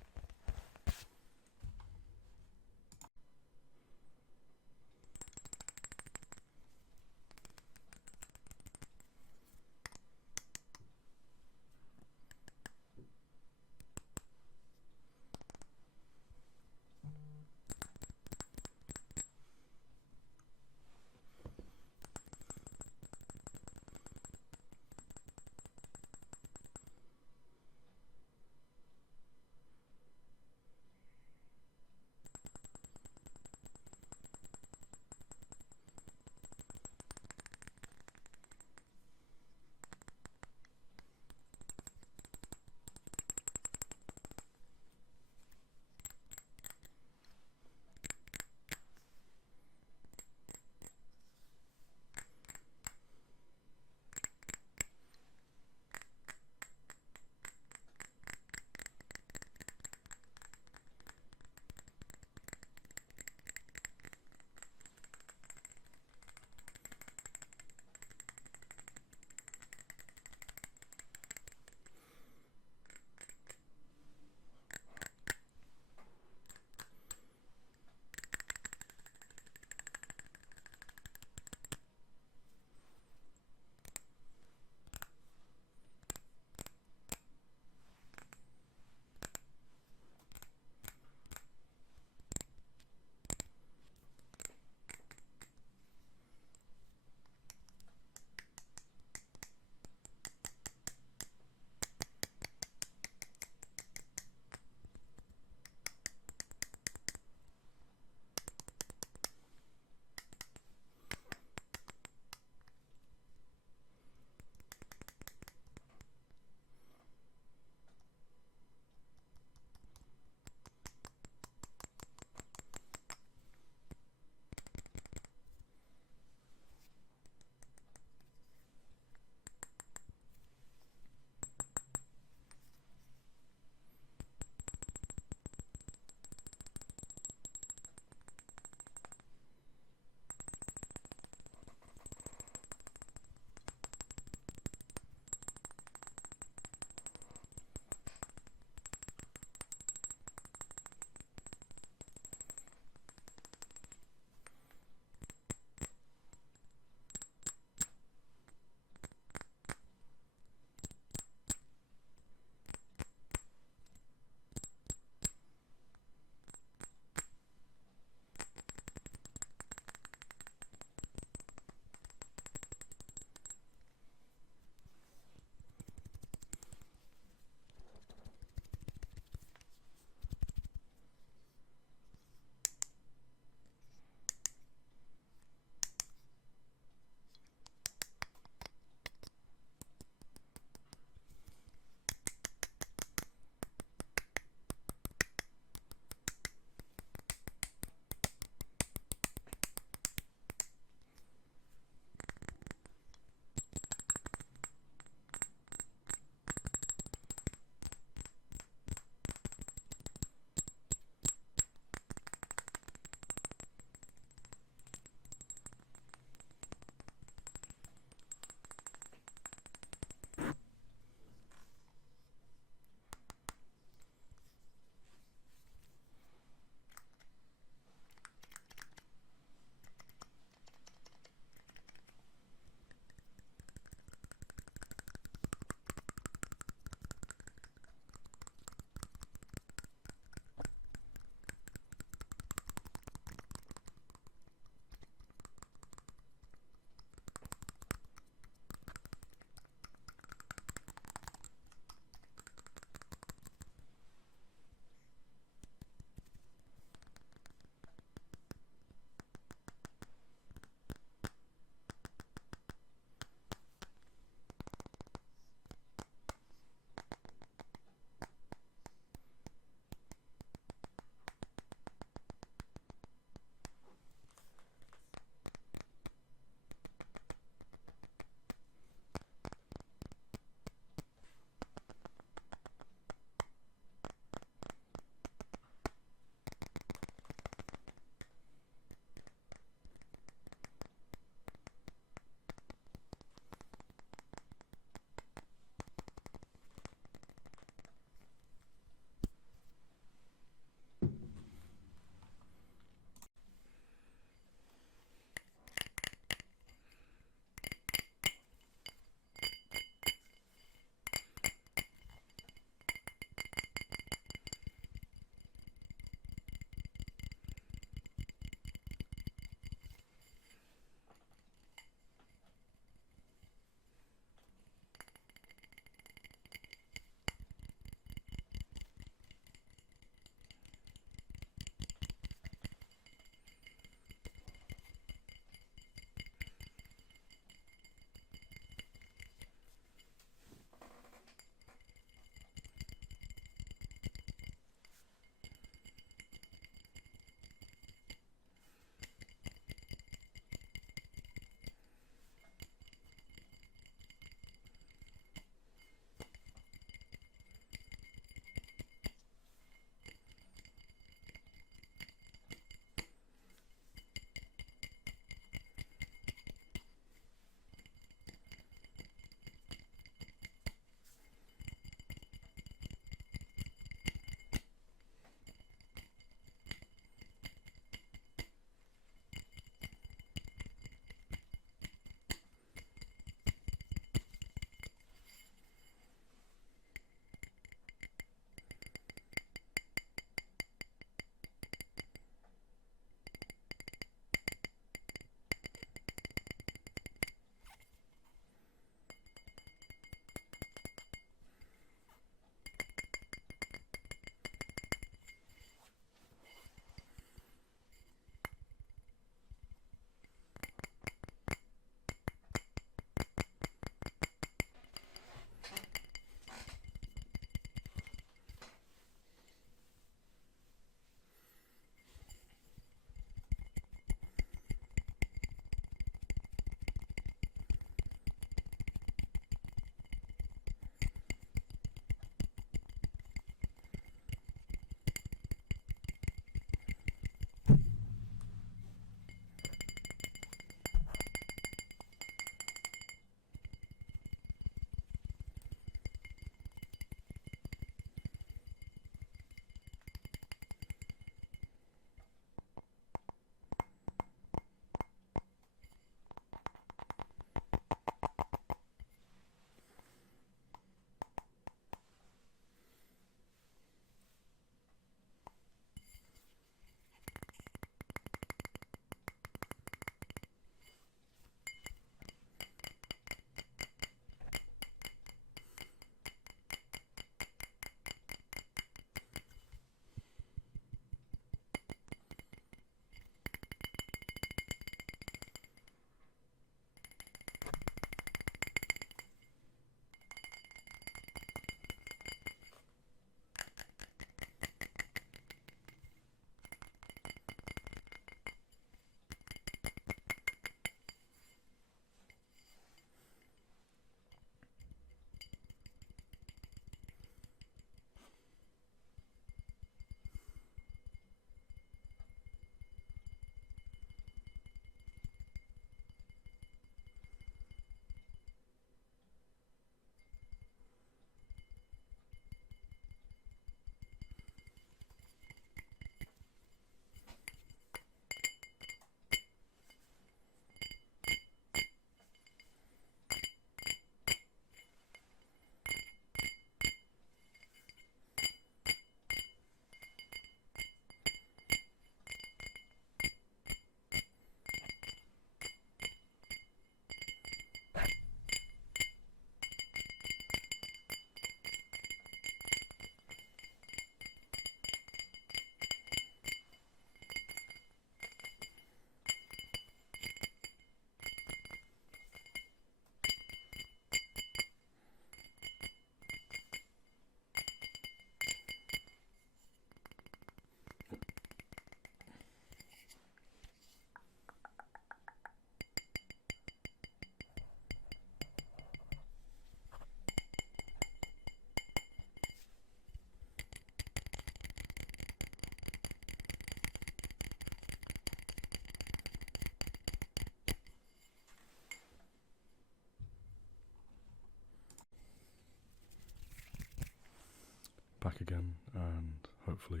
back again, and hopefully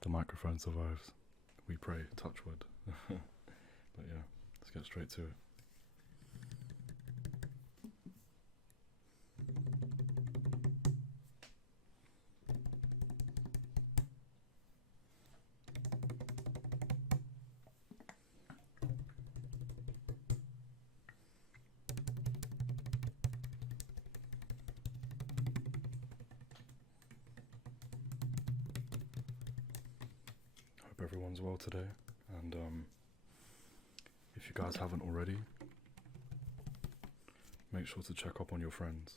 the microphone survives. We pray, touch wood. But yeah, let's get straight to it. Hope everyone's well today, and if you guys haven't already, make sure to check up on your friends.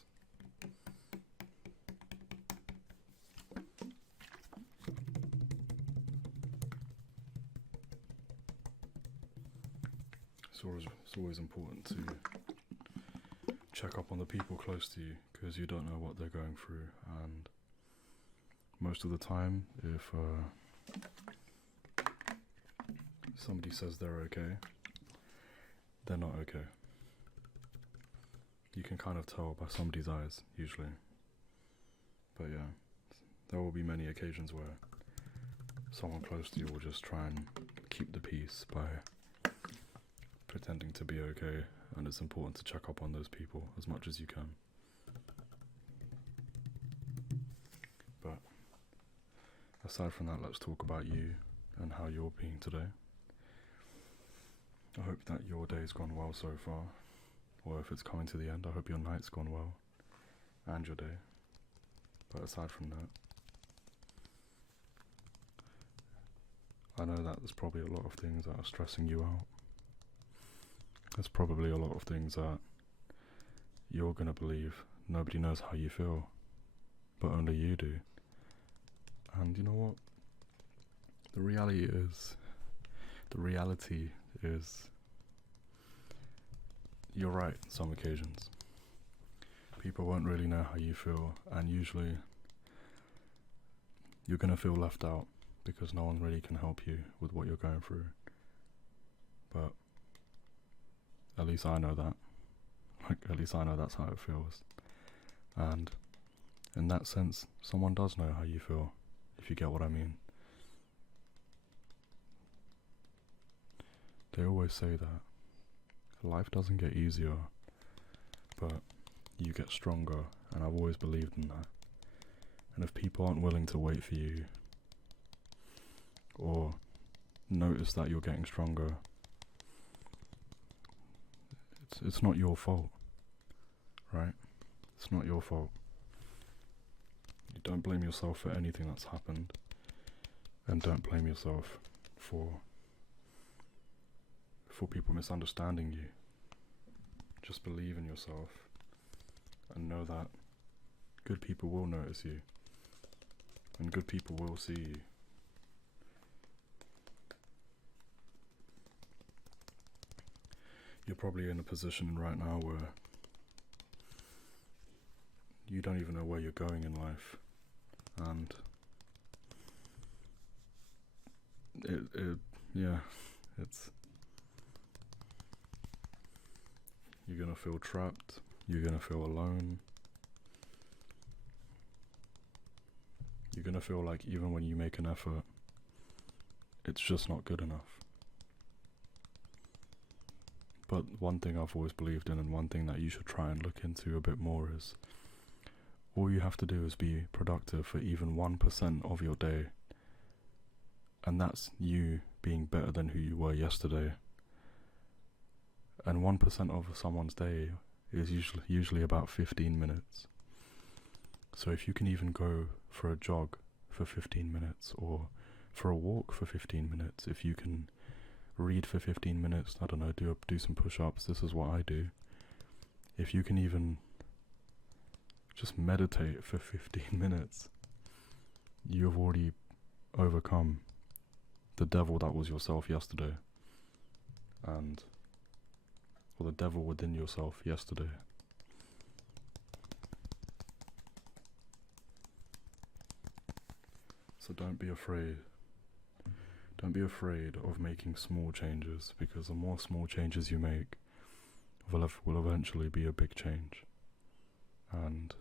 It's always important to check up on the people close to you, because you don't know what they're going through, and most of the time, if somebody says they're okay, they're not okay. You can kind of tell by somebody's eyes, usually. But yeah, there will be many occasions where someone close to you will just try and keep the peace by pretending to be okay, and it's important to check up on those people as much as you can. But aside from that, let's talk about you and how you're being today. I hope that your day's gone well so far, or if it's coming to the end, I hope your night's gone well, and your day. But aside from that, I know that there's probably a lot of things that are stressing you out. There's probably a lot of things that you're gonna believe nobody knows how you feel, but only you do. And you know what? The reality is, you're right on some occasions. People won't really know how you feel, and usually you're gonna feel left out because no one really can help you with what you're going through. But at least I know that. At least I know that's how it feels. And in that sense, someone does know how you feel, if you get what I mean. They always say that life doesn't get easier, but you get stronger, and I've always believed in that. And if people aren't willing to wait for you, or notice that you're getting stronger, it's not your fault, right? It's not your fault. You don't blame yourself for anything that's happened, and don't blame yourself for people misunderstanding you. Just believe in yourself and know that good people will notice you, and good people will see you. You're probably in a position right now where you don't even know where you're going in life, and it's you're gonna feel trapped, you're gonna feel alone, you're gonna feel like even when you make an effort, it's just not good enough. But one thing I've always believed in, and one thing that you should try and look into a bit more, is all you have to do is be productive for even 1% of your day, and that's you being better than who you were yesterday. And 1% of someone's day is usually about 15 minutes. So if you can even go for a jog for 15 minutes, or for a walk for 15 minutes, if you can read for 15 minutes, I don't know, do some push-ups, this is what I do. If you can even just meditate for 15 minutes, you've already overcome the devil that was yourself yesterday, or the devil within yourself yesterday. So don't be afraid. Don't be afraid of making small changes, because the more small changes you make will eventually be a big change. And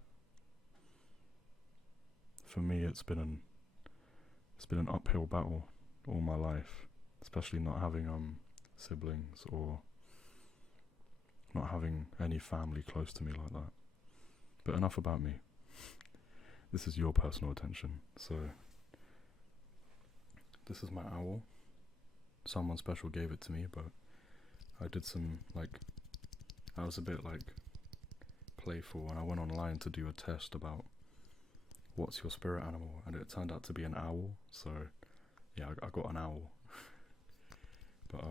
for me it's been an uphill battle all my life, especially not having siblings or not having any family close to me like that. But enough about me. This is your personal attention. So this is my owl. Someone special gave it to me, but I did some, I was a bit playful, and I went online to do a test about what's your spirit animal, and it turned out to be an owl. So yeah, I got an owl. But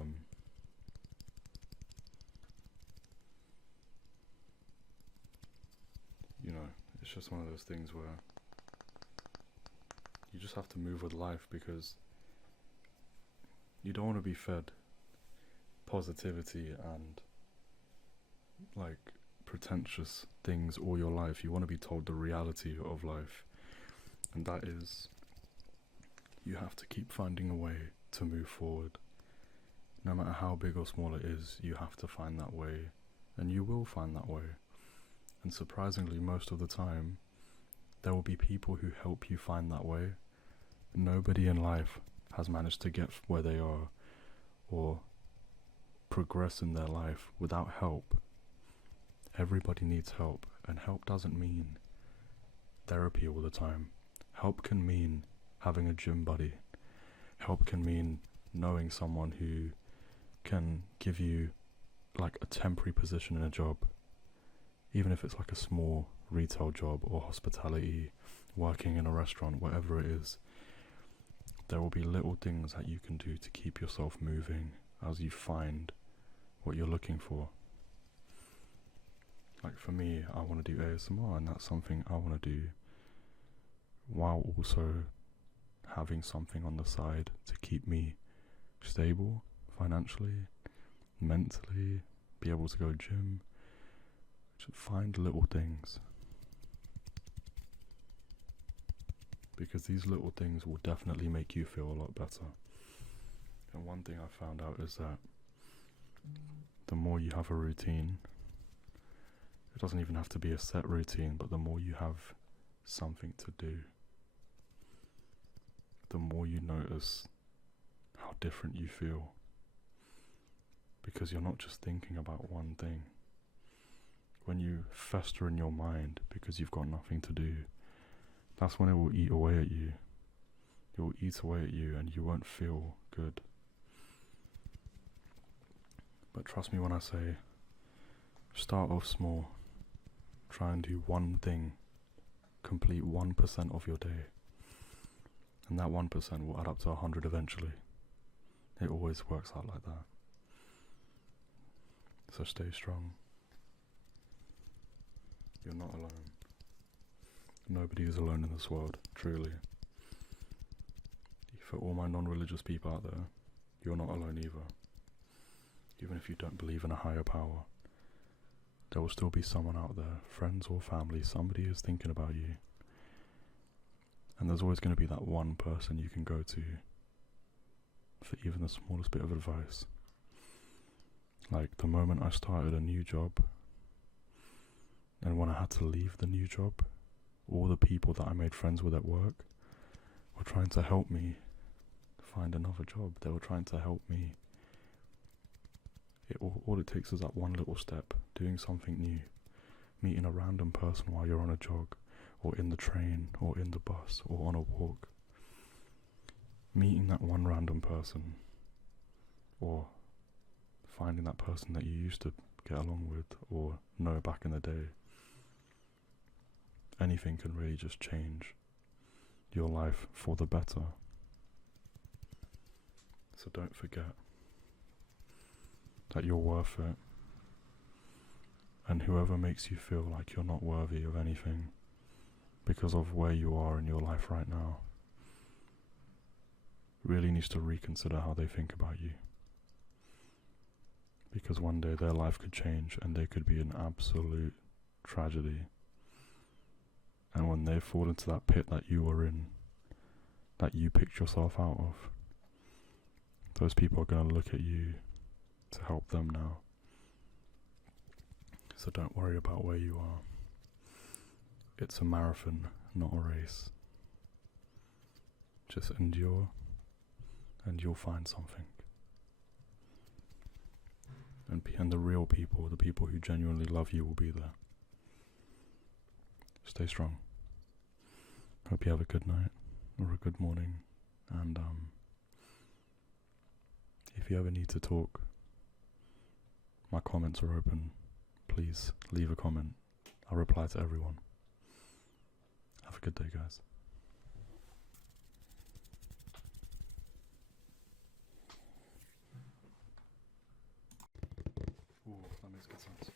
you know, it's just one of those things where you just have to move with life, because you don't want to be fed positivity and pretentious things all your life. You want to be told the reality of life, and that is you have to keep finding a way to move forward. No matter how big or small it is, you have to find that way, and you will find that way. And surprisingly, most of the time, there will be people who help you find that way. Nobody in life has managed to get where they are or progress in their life without help. Everybody needs help, and help doesn't mean therapy all the time. Help can mean having a gym buddy. Help can mean knowing someone who can give you a temporary position in a job, even if it's a small retail job or hospitality, working in a restaurant, whatever it is. There will be little things that you can do to keep yourself moving as you find what you're looking for. For me, I want to do ASMR, and that's something I want to do while also having something on the side to keep me stable financially, mentally, be able to go gym. Just find little things, because these little things will definitely make you feel a lot better. And one thing I found out is that the more you have a routine, it doesn't even have to be a set routine, but the more you have something to do, the more you notice how different you feel, because you're not just thinking about one thing. When you fester in your mind because you've got nothing to do, that's when it will eat away at you. It will eat away at you, and you won't feel good. But trust me when I say, start off small. Try and do one thing. Complete 1% of your day. And that 1% will add up to 100 eventually. It always works out like that. So stay strong. You're not alone. Nobody is alone in this world, truly. For all my non-religious people out there, you're not alone either. Even if you don't believe in a higher power, there will still be someone out there, friends or family, somebody is thinking about you. And there's always going to be that one person you can go to for even the smallest bit of advice. The moment I started a new job, and when I had to leave the new job, all the people that I made friends with at work were trying to help me find another job. They were trying to help me. All it takes is that one little step, doing something new, meeting a random person while you're on a jog, or in the train, or in the bus, or on a walk. Meeting that one random person, or finding that person that you used to get along with or know back in the day. Anything can really just change your life for the better. So don't forget that you're worth it. And whoever makes you feel like you're not worthy of anything because of where you are in your life right now really needs to reconsider how they think about you. Because one day their life could change and they could be an absolute tragedy. And when they fall into that pit that you were in, that you picked yourself out of, those people are going to look at you to help them now. So don't worry about where you are. It's a marathon, not a race. Just endure, and you'll find something. And the real people, the people who genuinely love you, will be there. Stay strong. Hope you have a good night or a good morning. And if you ever need to talk, my comments are open. Please leave a comment. I'll reply to everyone. Have a good day, guys. Ooh, that makes good sense.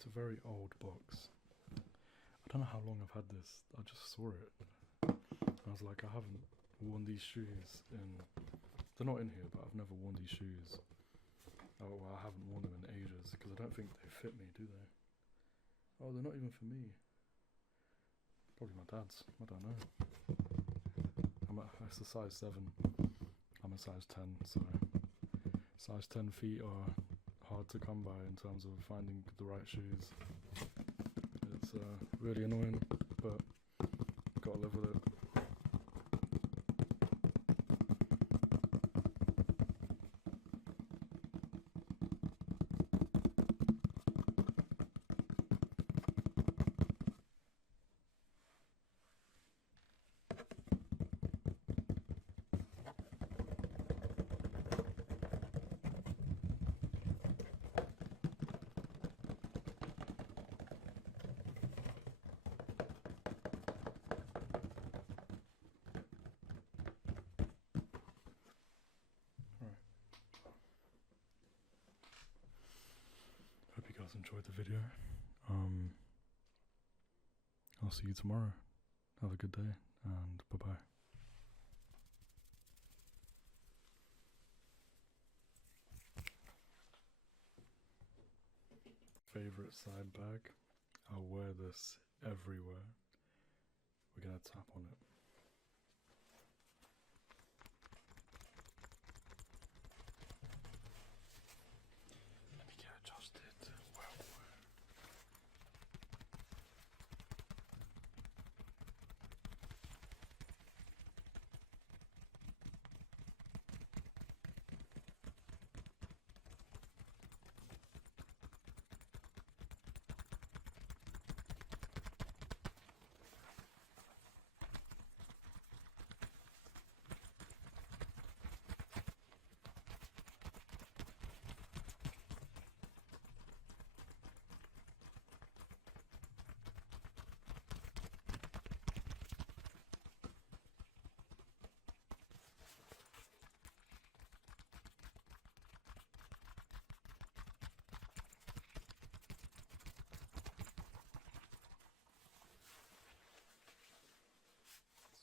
It's a very old box. I don't know how long I've had this. I just saw it. I was like, I haven't worn these shoes in... They're not in here, but I've never worn these shoes. Oh, well, I haven't worn them in ages, because I don't think they fit me, do they? Oh, they're not even for me. Probably my dad's. I don't know. It's a size 7. I'm a size 10, so... Size 10 feet are hard to come by in terms of finding the right shoes. It's really annoying, but gotta live with it. Hope you guys enjoyed the video. I'll see you tomorrow. Have a good day, and bye-bye. Favorite side bag. I'll wear this everywhere. We're gonna tap on it. Let me get adjusted. Well.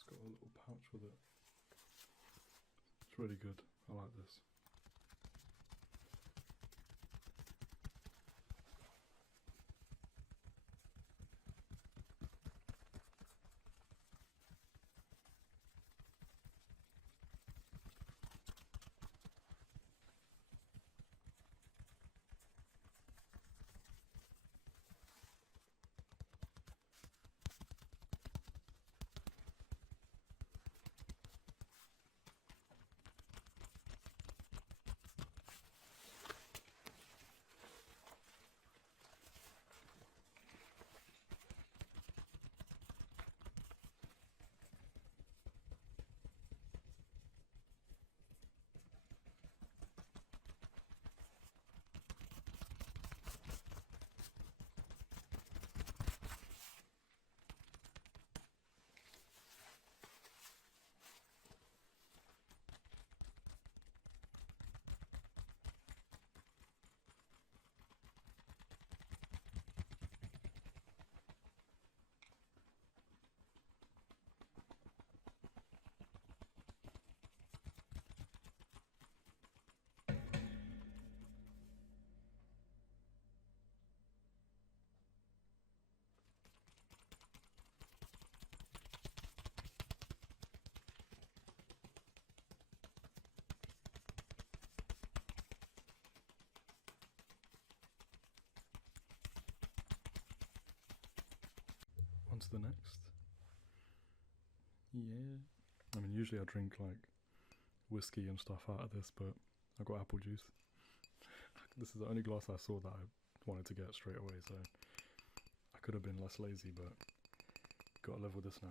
Got a little pouch with it. It's really good. I like this. On to the next. Yeah. I mean, usually I drink like whiskey and stuff out of this, but I got apple juice. This is the only glass I saw that I wanted to get straight away, so I could have been less lazy, but gotta live with this now.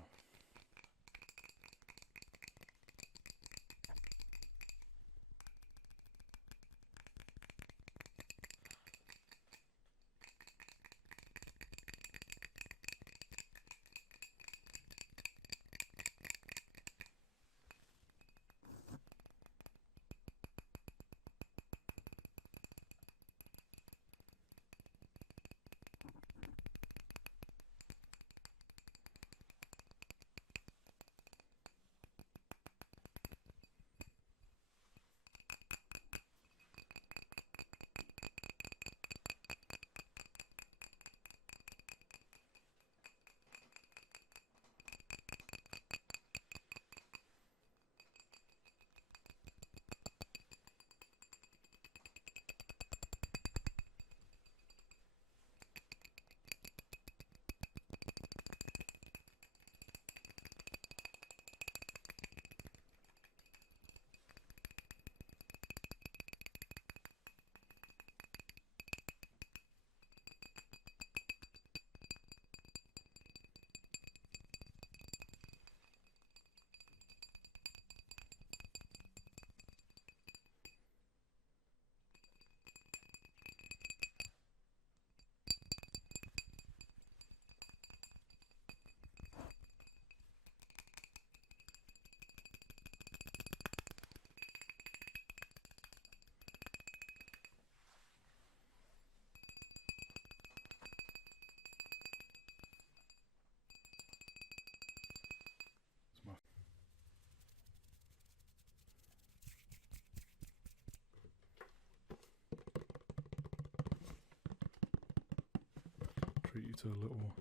Treat you to a little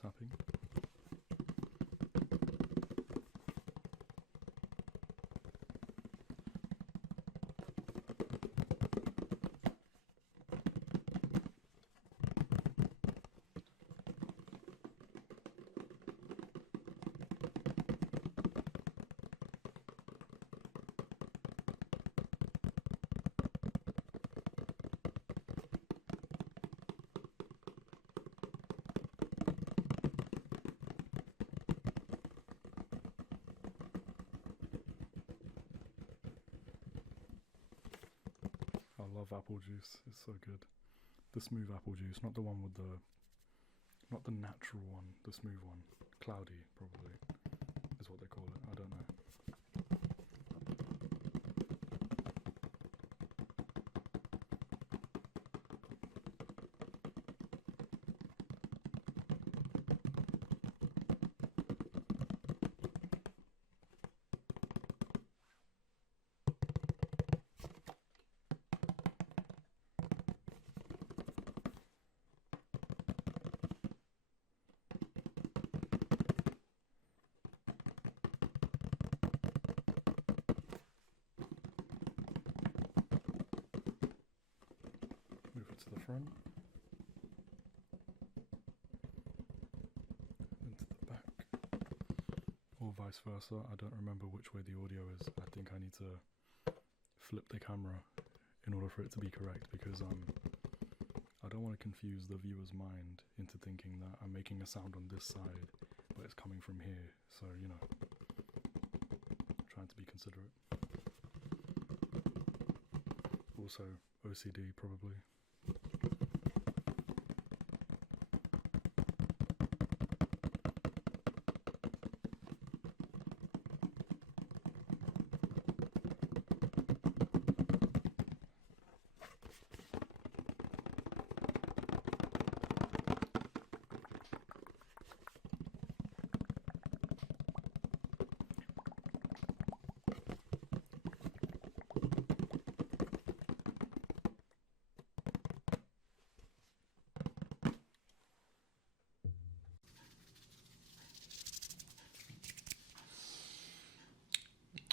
tapping. I love apple juice, it's so good. The smooth apple juice, not the one with not the natural one, the smooth one. Cloudy, probably, is what they call it, I don't know. Move it to the front, and to the back, or vice versa. I don't remember which way the audio is. I think I need to flip the camera in order for it to be correct, because I don't want to confuse the viewer's mind into thinking that I'm making a sound on this side, but it's coming from here, so, you know, trying to be considerate. Also, OCD, probably.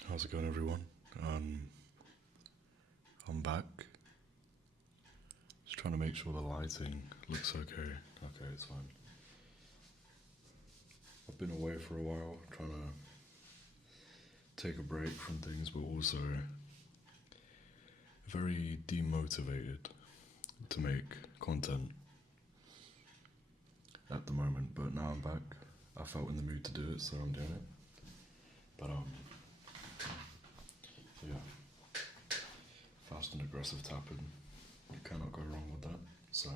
How's it going, everyone? I'm back. Just trying to make sure the lighting looks okay. Okay, it's fine. I've been away for a while, trying to take a break from things, but also very demotivated to make content at the moment. But now I'm back. I felt in the mood to do it, so I'm doing it. But yeah, fast and aggressive tapping. You cannot go wrong with that. So.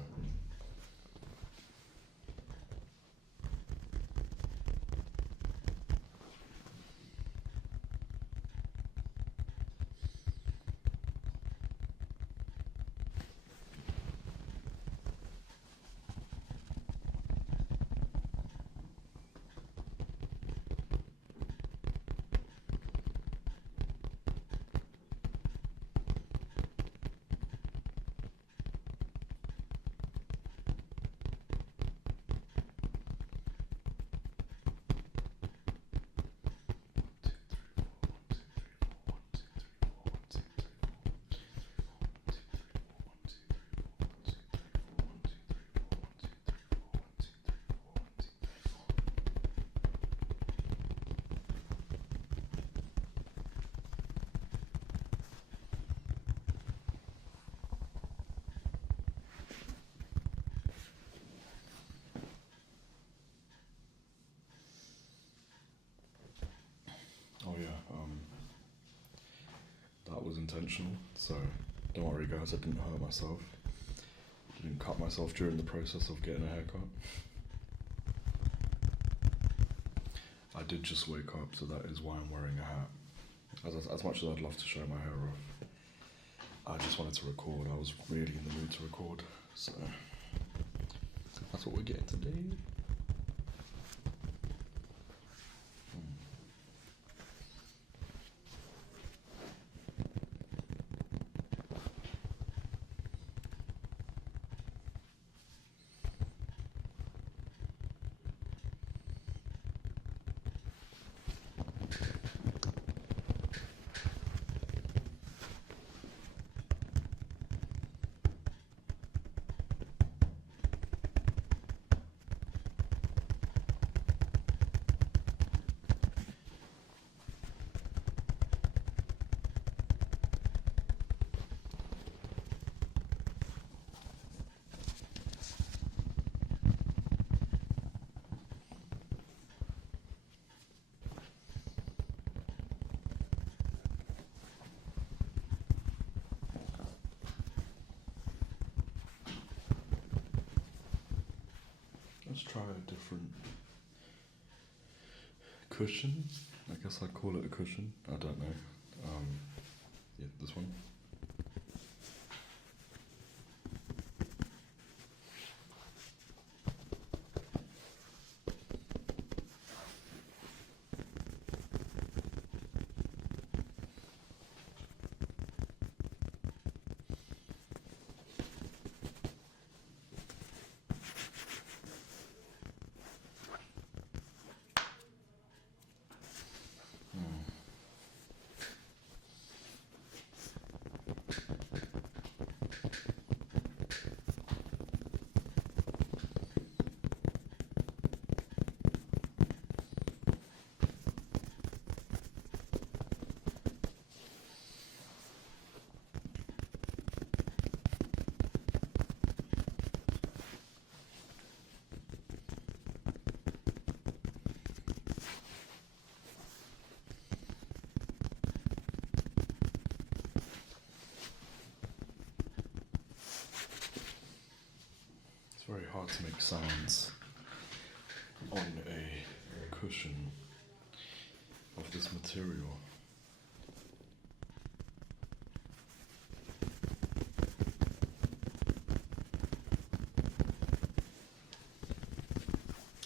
Oh yeah, that was intentional, so don't worry guys, I didn't hurt myself. I didn't cut myself during the process of getting a haircut. I did just wake up, so that is why I'm wearing a hat. As much as I'd love to show my hair off, I just wanted to record. I was really in the mood to record, so that's what we're getting today. Let's try a different cushion. I guess I'd call it a cushion. I don't know. Yeah, this one. It's very hard to make sounds on a cushion of this material.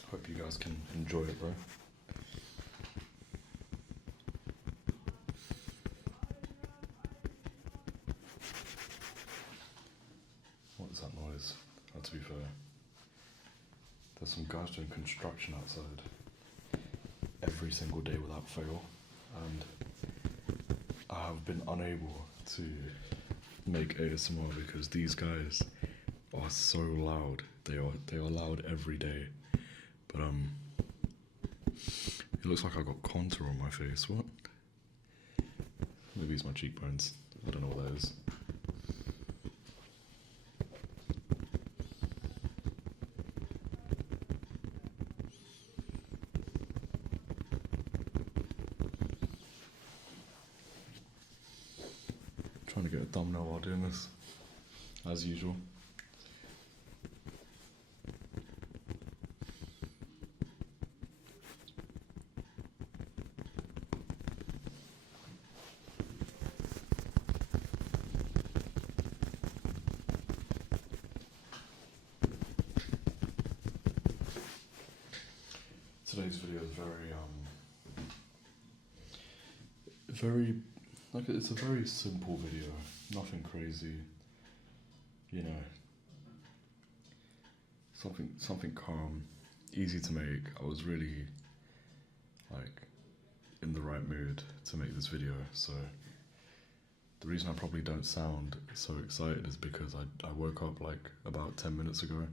Hope you guys can enjoy it, bro. What is that noise? To be fair, there's some guys doing construction outside every single day without fail, and I have been unable to make ASMR because these guys are so loud. They are loud every day, but It looks like I got contour on my face. What? Maybe it's my cheekbones. I don't know what that is. Trying to get a thumbnail while doing this, as usual. Today's video is it's a very simple video, nothing crazy, you know, something calm, easy to make. I was really, like, in the right mood to make this video, so the reason I probably don't sound so excited is because I woke up like about 10 minutes ago,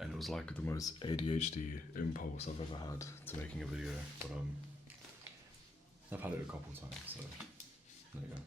and it was like the most ADHD impulse I've ever had to making a video, but I've had it a couple times, so there you go.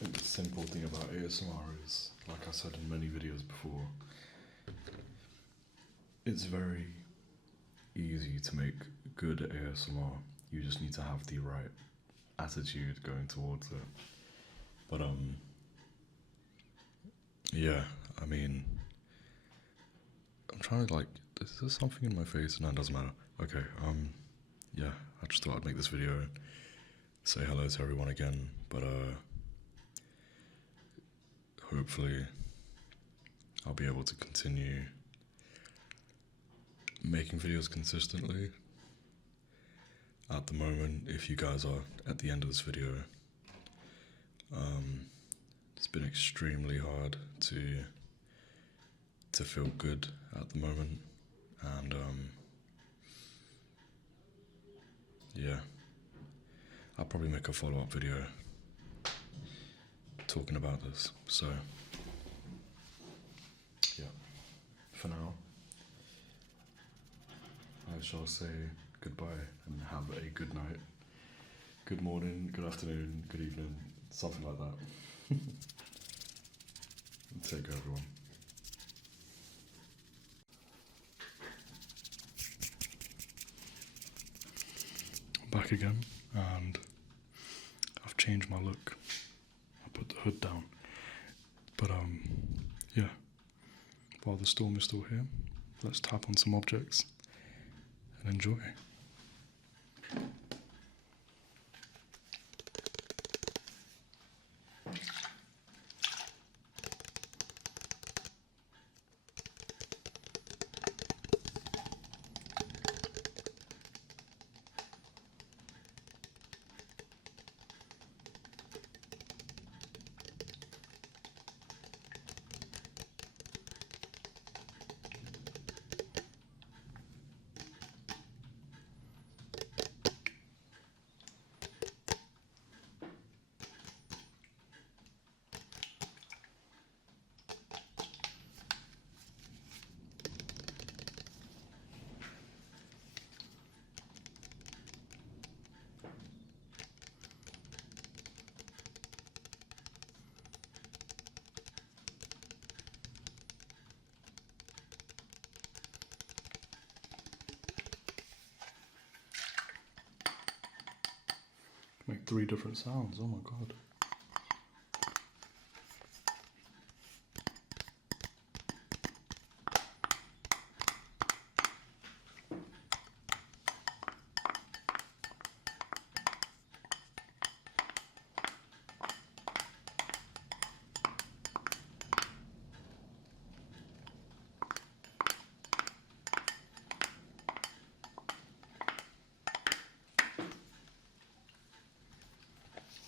I think the simple thing about ASMR is, like I said in many videos before, it's very easy to make good ASMR. You just need to have the right attitude going towards it. But yeah, I mean, I'm trying to, like, is there something in my face? No, it doesn't matter. Okay, yeah, I just thought I'd make this video and say hello to everyone again, but hopefully I'll be able to continue making videos consistently. At the moment, if you guys are at the end of this video, it's been extremely hard to feel good at the moment, and yeah, I'll probably make a follow-up video talking about this. So yeah, for now, I shall say goodbye and have a good night, good morning, good afternoon, good evening, something like that. Take care, everyone. Back again, and I've changed my look. I put the hood down. But yeah, while the storm is still here, let's tap on some objects and enjoy. Make 3 different sounds, oh my god.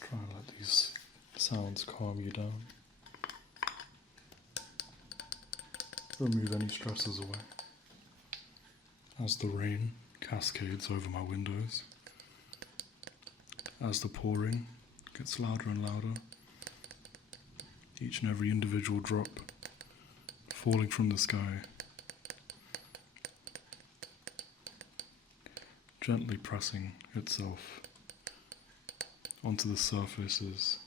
Try and let these sounds calm you down. Remove any stresses away. As the rain cascades over my windows, as the pouring gets louder and louder, each and every individual drop falling from the sky, gently pressing itself onto the surfaces,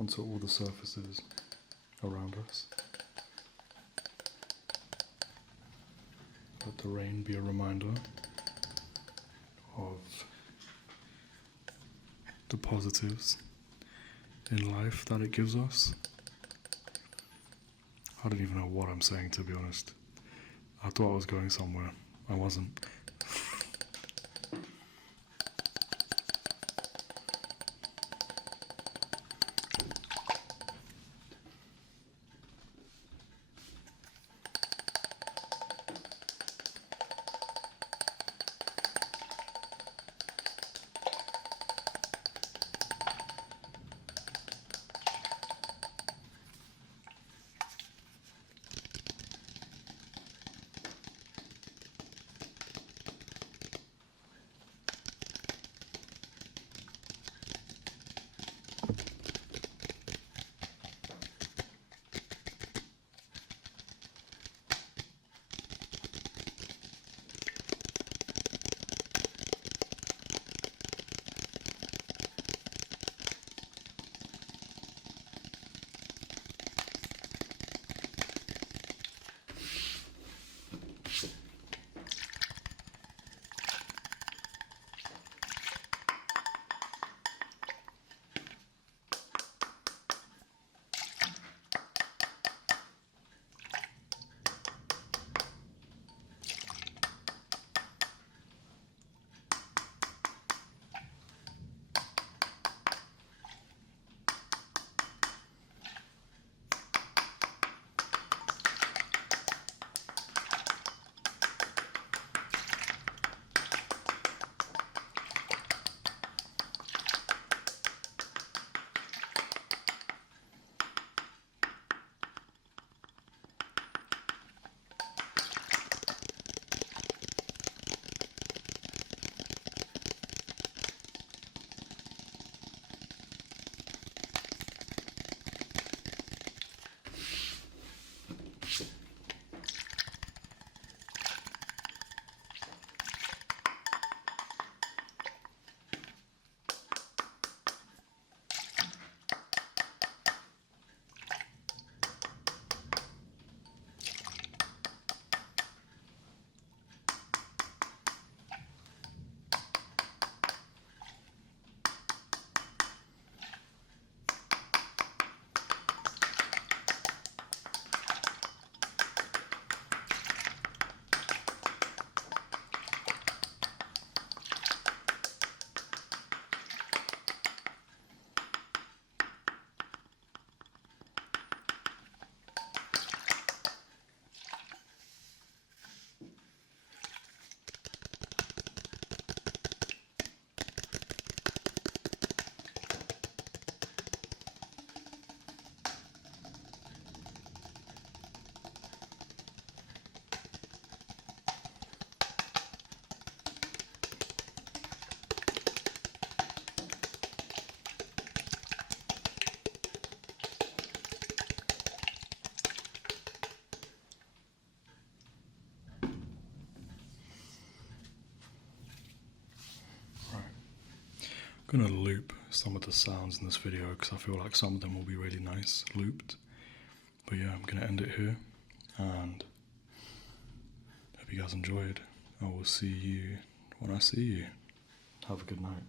onto all the surfaces around us. Let the rain be a reminder of the positives in life that it gives us. I don't even know what I'm saying, to be honest. I thought I was going somewhere. I wasn't. I'm gonna loop some of the sounds in this video because I feel like some of them will be really nice looped. But yeah, I'm gonna end it here, and hope you guys enjoyed. I will see you when I see you. Have a good night.